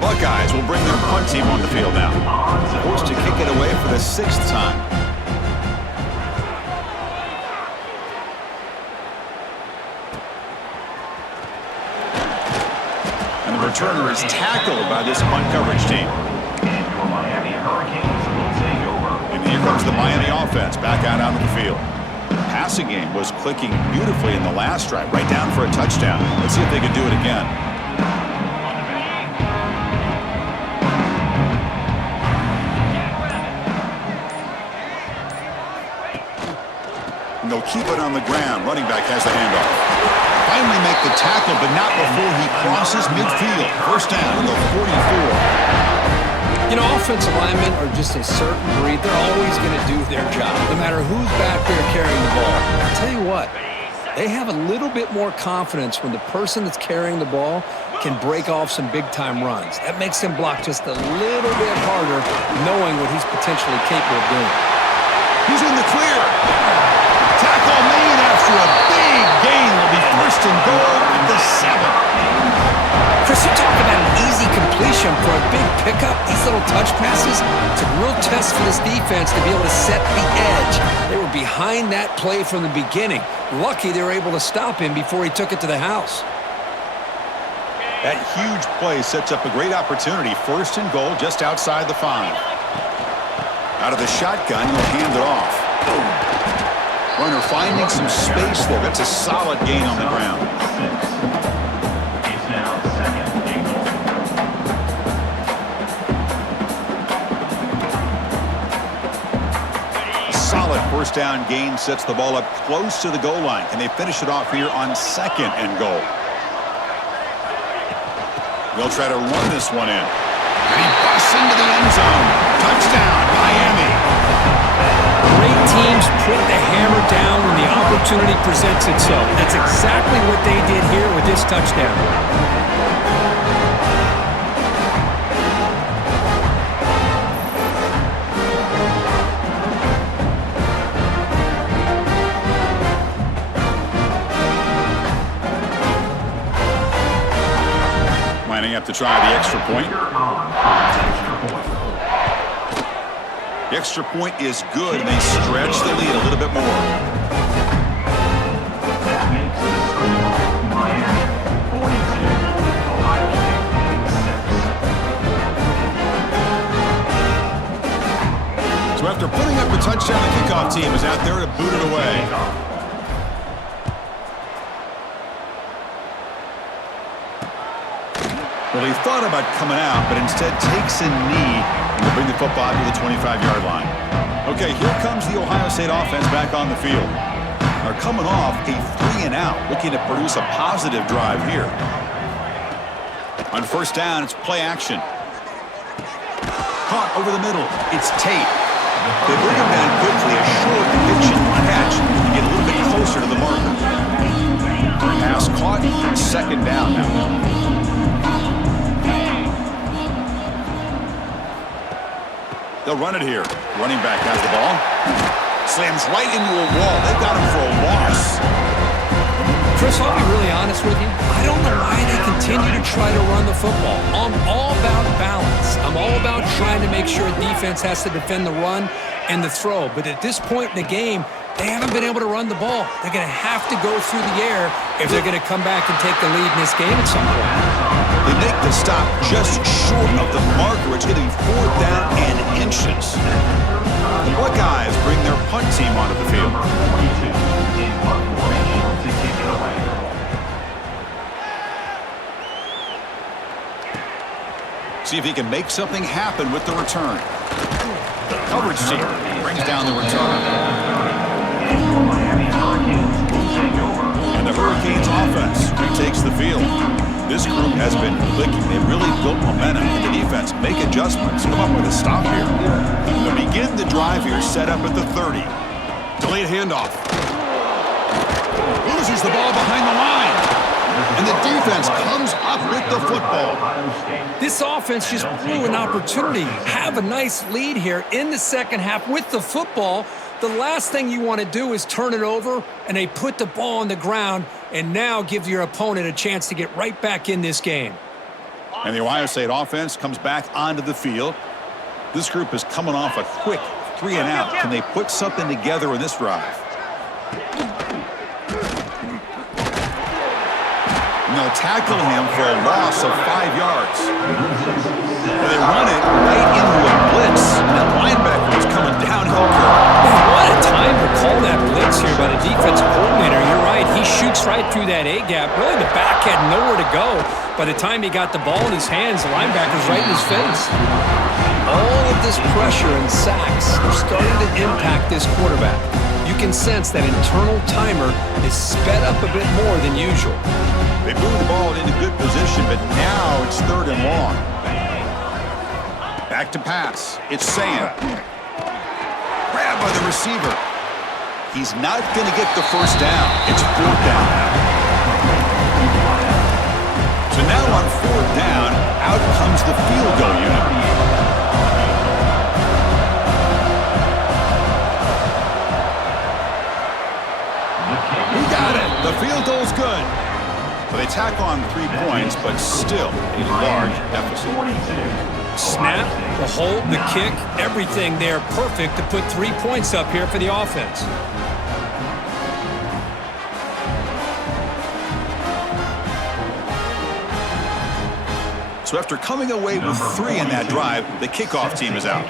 Buckeyes will bring their punt team on the field now. Forced to kick it away for the 6th time. He's tackled by this punt coverage team. And your Miami Hurricanes will take over. And here comes the Miami offense back out onto the field. The passing game was clicking beautifully in the last drive, right down for a touchdown. Let's see if they can do it again. And they'll keep it on the ground. Running back has the handoff. Finally make the tackle, but not before he crosses midfield. First down at the 44. You know, offensive linemen are just a certain breed. They're always going to do their job, no matter who's back there carrying the ball. I'll tell you what, they have a little bit more confidence when the person that's carrying the ball can break off some big-time runs. That makes him block just a little bit harder, knowing what he's potentially capable of doing. He's in the clear. Tackle made after a big gain. Will be first and goal at the 7. Chris, you talk about an easy completion for a big pickup. These little touch passes, it's a real test for this defense to be able to set the edge. They were behind that play from the beginning. Lucky they were able to stop him before he took it to the house. That huge play sets up a great opportunity. First and goal just outside the 5. Out of the shotgun, he'll hand it off. Runner finding some space there. That's a solid gain on the ground. It's now second and goal. A solid first down gain sets the ball up close to the goal line. Can they finish it off here on second and goal? They'll try to run this one in. And he busts into the end zone. Touchdown, Miami. Great teams put the hammer down when the opportunity presents itself. That's exactly what they did here with this touchdown. Lining up to try the extra point. The extra point is good, and they stretch the lead a little bit more. That makes the score Miami 42, Ohio State 6. So after putting up a touchdown, the kickoff team is out there to boot it away. Well, he thought about coming out, but instead takes a knee to bring the football to the 25-yard line. Okay, here comes the Ohio State offense back on the field. They're coming off a 3-and-out, looking to produce a positive drive here. On first down, it's play action. Caught over the middle. It's Tate. They bring him down quickly, a short pitch and catch to get a little bit closer to the marker. Pass caught, second down now. They'll run it here. Running back has the ball. Slams right into a wall. They've got him for a loss. Chris, I'll be really honest with you. I don't know why they continue to try to run the football. I'm all about balance. I'm all about trying to make sure a defense has to defend the run and the throw. But at this point in the game, they haven't been able to run the ball. They're going to have to go through the air if they're going to come back and take the lead in this game at some point. They make the stop just short of the marker. It's going to be 4th down and inches. The Buckeyes bring their punt team onto the field. Number 42 in punt formation to kick it away. See if he can make something happen with the return. The coverage team brings down the return. And your Miami Hurricanes will take over. And the Hurricanes offense retakes the field. This group has been clicking. They've really built momentum. And the defense make adjustments. Come up with a stop here. They begin the drive here, set up at the 30. Delayed handoff. Loses the ball behind the line. And the defense comes up with the football. This offense just blew an opportunity. Have a nice lead here in the second half with the football. The last thing you want to do is turn it over, and they put the ball on the ground and now give your opponent a chance to get right back in this game. And the Ohio State offense comes back onto the field. This group is coming off a quick 3-and-out. Can they put something together in this drive? and they'll tackle him for a loss of 5 yards. Well, they run it right into a blitz, and that linebacker is coming downhill. What a time to call that blitz here by the defensive coordinator. You're right. He shoots right through that A-gap. Really, the back had nowhere to go. By the time he got the ball in his hands, the linebacker's right in his face. All of this pressure and sacks are starting to impact this quarterback. You can sense that internal timer is sped up a bit more than usual. They moved the ball into good position, but now it's 3rd and long. Back to pass. It's Sam. Grabbed by the receiver. He's not going to get the first down. It's 4th down now. So now on 4th down, out comes the field goal unit. We got it. The field goal's good. So they tack on 3 points, but still a large deficit. Snap, the hold, the kick, everything there perfect to put 3 points up here for the offense. So after coming away with 3 in that drive, the kickoff team is out.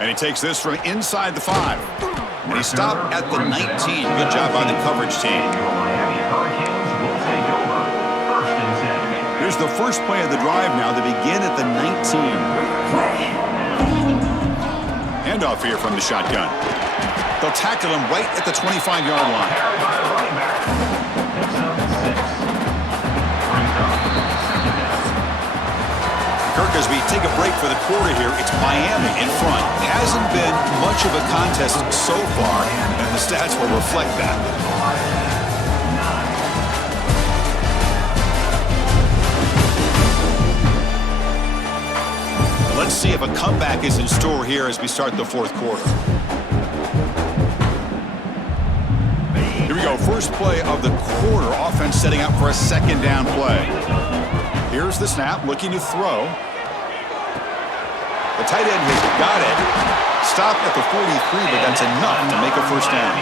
And he takes this from inside the 5. And he stopped at the 19. Good job by the coverage team. Here's the first play of the drive now. They begin at the 19. Handoff here from the shotgun. They'll tackle him right at the 25-yard line. Kirk, as we take a break for the quarter here, it's Miami in front. Hasn't been much of a contest so far, and the stats will reflect that. Let's see if a comeback is in store here as we start the 4th quarter. Here we go, first play of the quarter. Offense setting up for a 2nd down play. Here's the snap, looking to throw. The tight end has got it. Stopped at the 43, but that's enough to make a first down.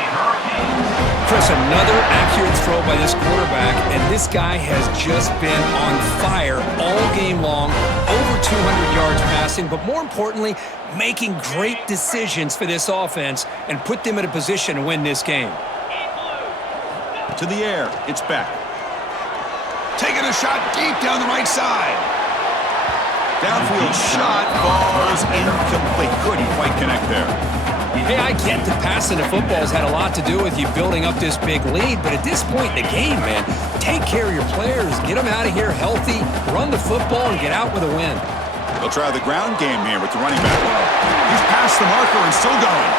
Chris, another accurate throw by this quarterback, and this guy has just been on fire all game long. Over 200 yards passing, but more importantly, making great decisions for this offense and put them in a position to win this game. To the air, it's Beck. Taking a shot deep down the right side. Downfield shot falls incomplete. Couldn't quite connect there. Hey, I get that passing the football has had a lot to do with you building up this big lead, but at this point in the game, man, take care of your players, get them out of here healthy, run the football, and get out with a win. They'll try the ground game here with the running back. He's past the marker and still going.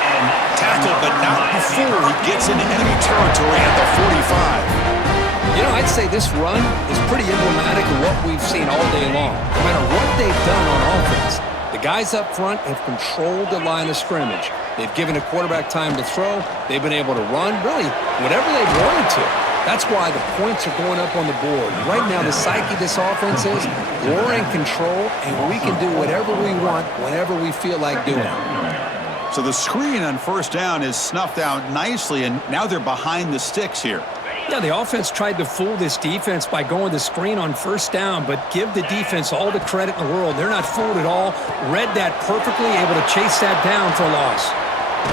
Tackled, but not before he gets into enemy territory at the 45. You know, I'd say this run is pretty emblematic of what we've seen all day long. No matter what they've done on offense, the guys up front have controlled the line of scrimmage. They've given a quarterback time to throw. They've been able to run, really, whatever they've wanted to. That's why the points are going up on the board. Right now, the psyche of this offense is we're in control, and we can do whatever we want whenever we feel like doing it. So the screen on first down is snuffed out nicely, and now they're behind the sticks here. Yeah, the offense tried to fool this defense by going the screen on first down, but give the defense all the credit in the world. They're not fooled at all. Read that perfectly, able to chase that down for a loss.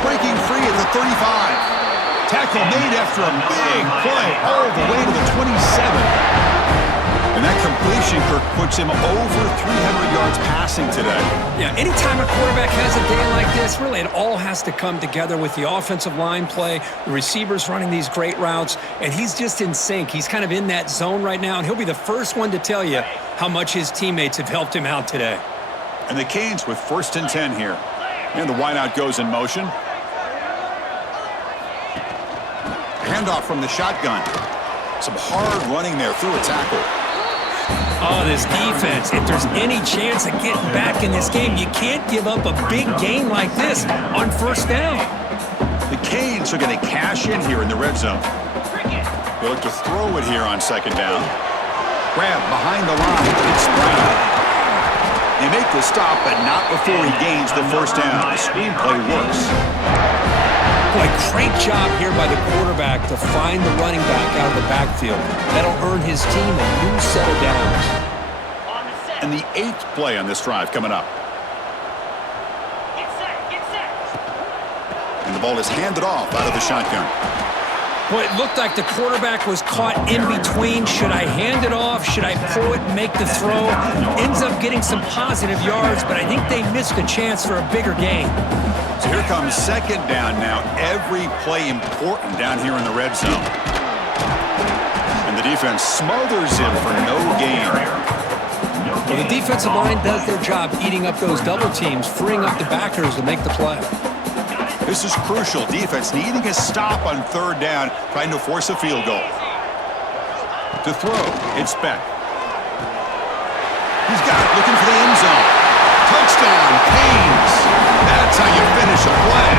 Breaking free at the 35. Tackle made after a big play all the way to the 27. And that completion, Kirk, puts him over 300 yards passing today. Yeah, anytime a quarterback has a day like this, really it all has to come together with the offensive line play, the receivers running these great routes, and he's just in sync. He's kind of in that zone right now, and he'll be the first one to tell you how much his teammates have helped him out today. And the Canes with 1st and 10 here. And the wideout goes in motion. Handoff from the shotgun. Some hard running there through a tackle. Oh, this defense, if there's any chance of getting back in this game, you can't give up a big game like this on first down. The Canes are going to cash in here in the red zone. They'll look to throw it here on 2nd down. Grab behind the line. It's Brown. They make the stop, but not before he gains the first down. The screenplay works. Boy, great job here by the quarterback to find the running back out of the backfield. That'll earn his team a new set of downs. And the 8th play on this drive coming up. And the ball is handed off out of the shotgun. Boy, it looked like the quarterback was caught in between. Should I hand it off? Should I pull it and make the throw? Ends up getting some positive yards, but I think they missed a chance for a bigger gain. So here comes second down now. Every play important down here in the red zone. And the defense smothers him for no gain. Well, the defensive line does their job eating up those double teams, freeing up the backers to make the play. This is crucial. Defense needing a stop on third down, trying to force a field goal. To throw, it's Beck. He's got it, looking for the end zone. Touchdown, Canes. That's how you finish a play.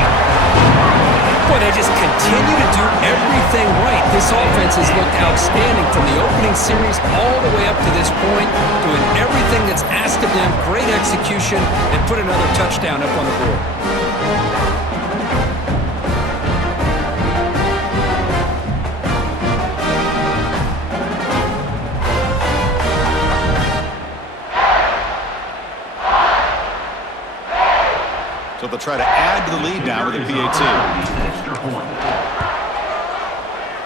Boy, they just continue to do everything right. This offense has looked outstanding from the opening series all the way up to this point, doing everything that's asked of them, great execution, and put another touchdown up on the board. So they'll try to add to the lead now with a PAT.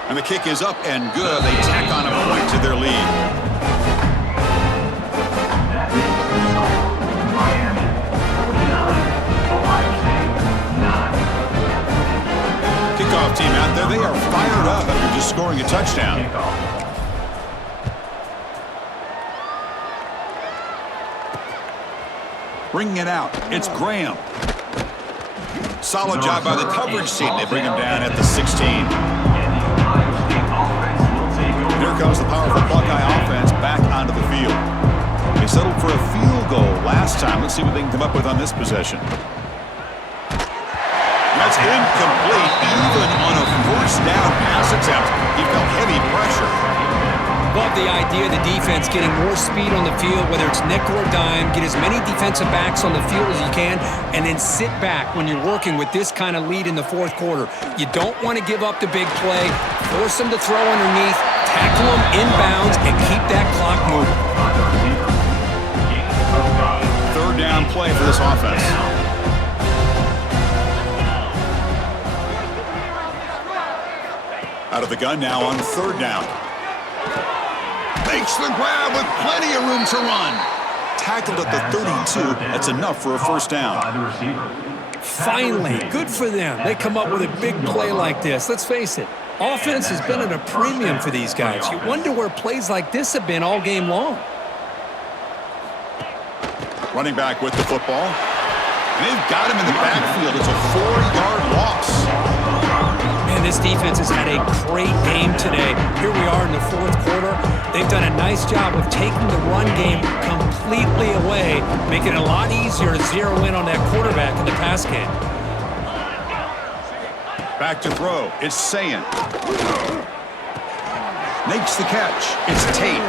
And the kick is up and good. They tack on a point to their lead. Miami 49, Ohio State 9. Kickoff team out there. They are fired up after just scoring a touchdown. Bringing it out. It's Graham. Solid job by the coverage team. They bring him down at the 16. Here comes the powerful Buckeye offense back onto the field. They settled for a field goal last time. Let's see what they can come up with on this possession. That's incomplete. Even on a first down pass attempt, he felt heavy pressure. Love the idea of the defense getting more speed on the field, whether it's nickel or dime, get as many defensive backs on the field as you can, and then sit back when you're working with this kind of lead in the fourth quarter. You don't want to give up the big play, force them to throw underneath, tackle them inbounds, and keep that clock moving. Third down play for this offense. Out of the gun now on third down. Makes the grab with plenty of room to run. Tackled at the 32. That's enough for a first down. Finally, good for them. They come up with a big play like this. Let's face it, offense has been at a premium for these guys. You wonder where plays like this have been all game long. Running back with the football. And they've got him in the backfield. It's a 4-yard loss. Man, this defense has had a great game today. Here we are in the fourth quarter. They've done a nice job of taking the run game completely away, making it a lot easier to zero in on that quarterback in the pass game. Back to throw. It's Sayin. Makes the catch. It's Tate.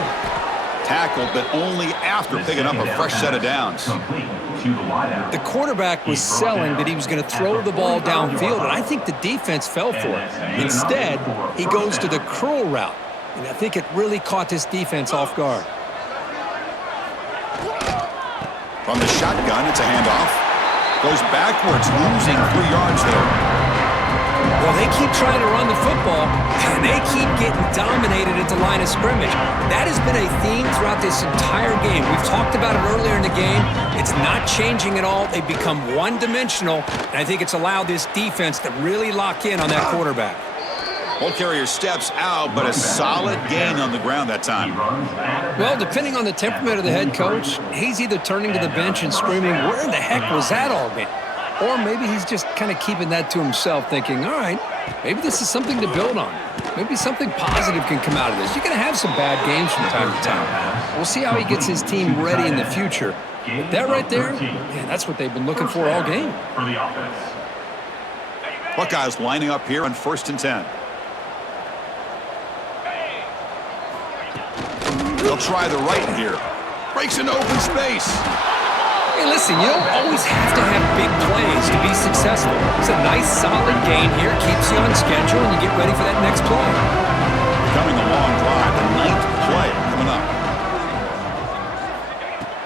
Tackled, but only after picking up a fresh set of downs. The quarterback was selling that he was going to throw the ball downfield, and I think the defense fell for it. Instead, he goes to the curl route, and I think it really caught this defense off guard. From the shotgun, it's a handoff. Goes backwards, losing 3 yards there. Well, they keep trying to run the football, and they keep getting dominated at the line of scrimmage. That has been a theme throughout this entire game. We've talked about it earlier in the game. It's not changing at all. They've become one-dimensional, and I think it's allowed this defense to really lock in on that quarterback. Ball carrier steps out, but a solid gain on the ground that time. Well, depending on the temperament of the head coach, he's either turning to the bench and screaming, "Where the heck was that all game?" Or maybe he's just kind of keeping that to himself, thinking, all right, maybe this is something to build on. Maybe something positive can come out of this. You're going to have some bad games from time to time. We'll see how he gets his team ready in the future. But that right there, man, that's what they've been looking for all game. Buckeyes lining up here on 1st and 10. They'll try the right here. Breaks into open space. Hey, listen, you don't always have to have big plays to be successful. It's a nice, solid gain here. Keeps you on schedule, and you get ready for that next play. Becoming a long drive, the 9th play coming up.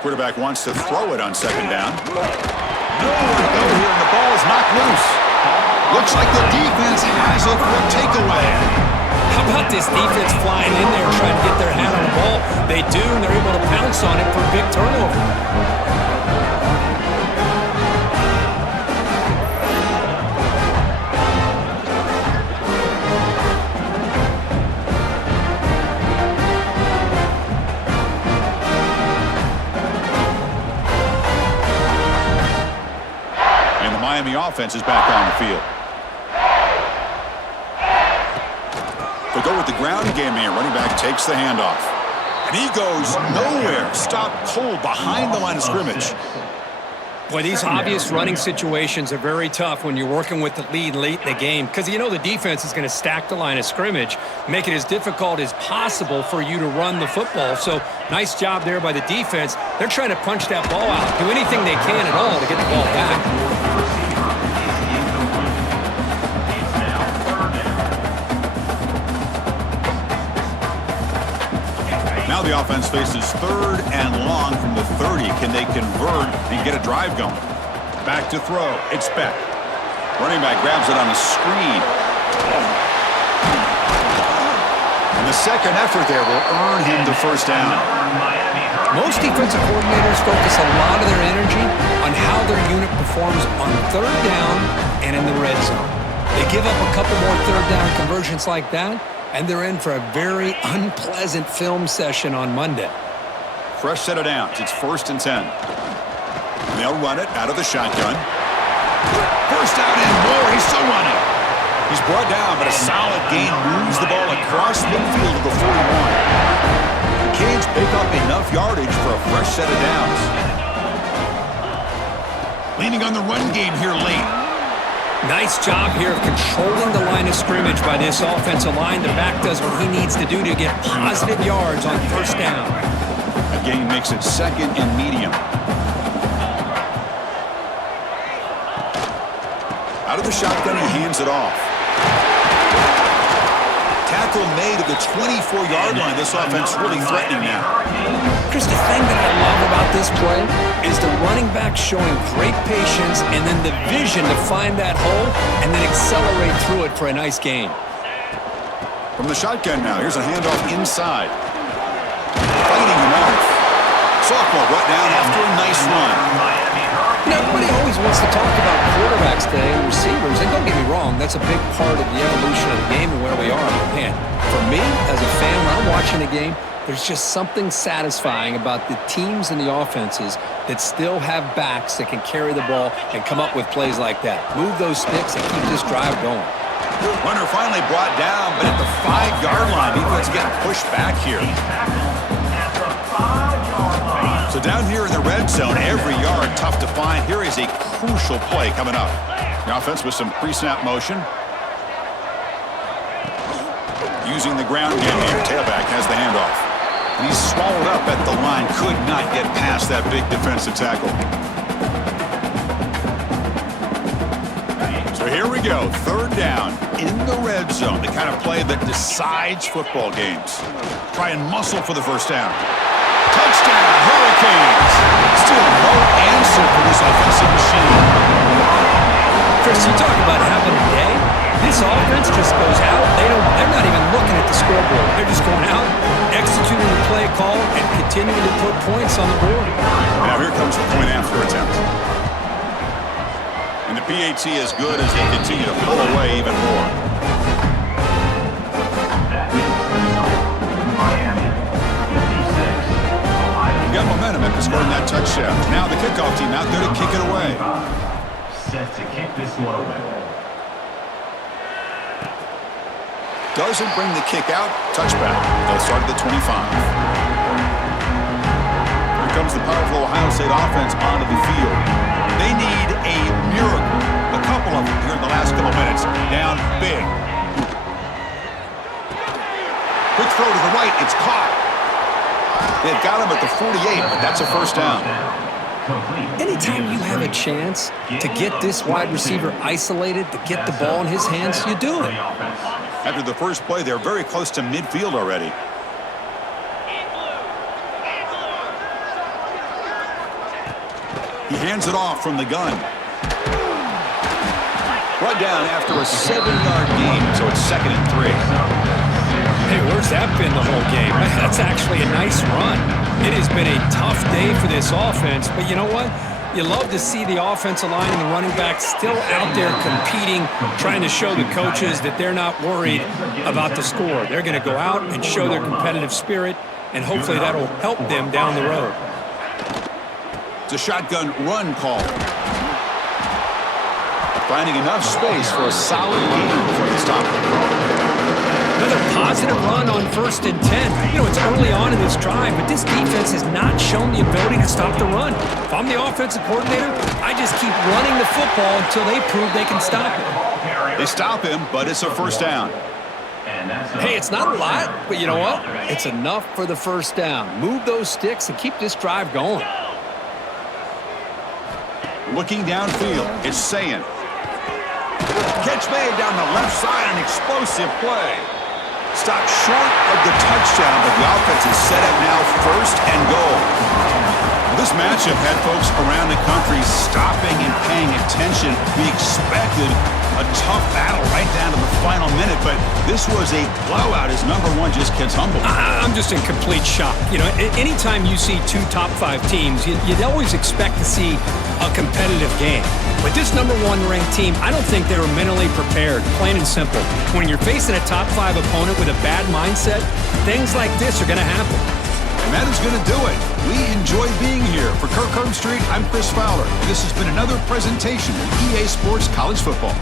Quarterback wants to throw it on 2nd down. Nowhere to go here, and the ball is knocked loose. Looks like the defense has it for a takeaway. How about this defense flying in there trying to get their hand on the ball? They do, and they're able to pounce on it for a big turnover. Miami offense is back on the field. They go with the ground game here. Running back takes the handoff. And he goes nowhere. Stopped cold behind the line of scrimmage. Boy, these obvious running situations are very tough when you're working with the lead late in the game because you know the defense is going to stack the line of scrimmage, make it as difficult as possible for you to run the football. So nice job there by the defense. They're trying to punch that ball out, do anything they can at all to get the ball back. Now the offense faces 3rd and long from the 30. Can they convert and get a drive going? Back to throw. It's Beck. Running back grabs it on a screen. And the second effort there will earn him the 1st down. Most defensive coordinators focus a lot of their energy on how their unit performs on 3rd down and in the red zone. They give up a couple more 3rd down conversions like that, and they're in for a very unpleasant film session on Monday. Fresh set of downs. It's 1st and 10. And they'll run it out of the shotgun. 1st down and more. He's still running. He's brought down, but a solid gain moves the ball across midfield to the 41. The Canes pick up enough yardage for a fresh set of downs. Leaning on the run game here late. Nice job here of controlling the line of scrimmage by this offensive line. The back does what he needs to do to get positive yards on 1st down. A gain makes it 2nd and medium. Out of the shotgun, he hands it off. Tackle made at the 24-yard line. This offense really threatening now. Chris, the thing that I love about this play is the running back showing great patience and then the vision to find that hole and then accelerate through it for a nice gain. From the shotgun now, here's a handoff inside. Fighting him off. Sophomore brought down after a nice run. You know, everybody always wants to talk about quarterbacks today and receivers, and don't get me wrong, that's a big part of the evolution of the game and where we are. Man, for me, as a fan, when I'm watching a game, there's just something satisfying about the teams and the offenses that still have backs that can carry the ball and come up with plays like that. Move those sticks and keep this drive going. Runner finally brought down, but at the 5-yard line, defense getting pushed back here. So down here in the red zone, every yard tough to find. Here is a crucial play coming up. The offense with some pre-snap motion. Using the ground game here. Tailback has the handoff. And he's swallowed up at the line. Could not get past that big defensive tackle. So here we go. 3rd down in the red zone. The kind of play that decides football games. Try and muscle for the 1st down. Touchdown, Hurricanes. Still no answer for this offensive machine. Chris, you talk about having a day. This offense just goes out. They're not even looking at the scoreboard. They're just going out, executing the play call, and continuing to put points on the board. Now here comes the point after attempt. And the PAT is good as they continue to pull away even more. Miami, 56. Got momentum after scoring that touchdown. Now the kickoff team out there to kick it away. Set to kick this one away. Doesn't bring the kick out. Touchback. They'll start at the 25. Here comes the powerful Ohio State offense onto the field. They need a miracle. A couple of them here in the last couple minutes. Down big. Quick throw to the right. It's caught. They've got him at the 48, but that's a 1st down. Complete. And anytime you have a chance to get this wide receiver isolated, to get the ball in his hands, you do it. After the first play, they're very close to midfield already. He hands it off from the gun. Brought down after a 7-yard gain, so it's 2nd and 3. Hey, where's that been the whole game? That's actually a nice run. It has been a tough day for this offense, but you know what? You love to see the offensive line and the running backs still out there competing, trying to show the coaches that they're not worried about the score. They're going to go out and show their competitive spirit, and hopefully that'll help them down the road. It's a shotgun run call. Finding enough space for a solid gain before they stop it. Another positive run on 1st and 10. You know, it's early on in this drive, but this defense has not shown the ability to stop the run. If I'm the offensive coordinator, I just keep running the football until they prove they can stop it. They stop him, but it's a 1st down. Hey, it's not a lot, but you know what? It's enough for the 1st down. Move those sticks and keep this drive going. Looking downfield, it's Sayin. Catch made down the left side, an explosive play. Stopped short of the touchdown, but the offense is set up now 1st and goal. This matchup had folks around the country stopping and paying attention. We expected a tough battle right down to the final minute, but this was a blowout as number 1 just gets humbled. I'm just in complete shock. You know, anytime you see 2 top 5 teams, you'd always expect to see a competitive game. But this number 1 ranked team, I don't think they were mentally prepared, plain and simple. When you're facing a top 5 opponent with a bad mindset, things like this are going to happen. And that is going to do it. We enjoy being here. For Kirk Herbstreit, I'm Chris Fowler. This has been another presentation of EA Sports College Football.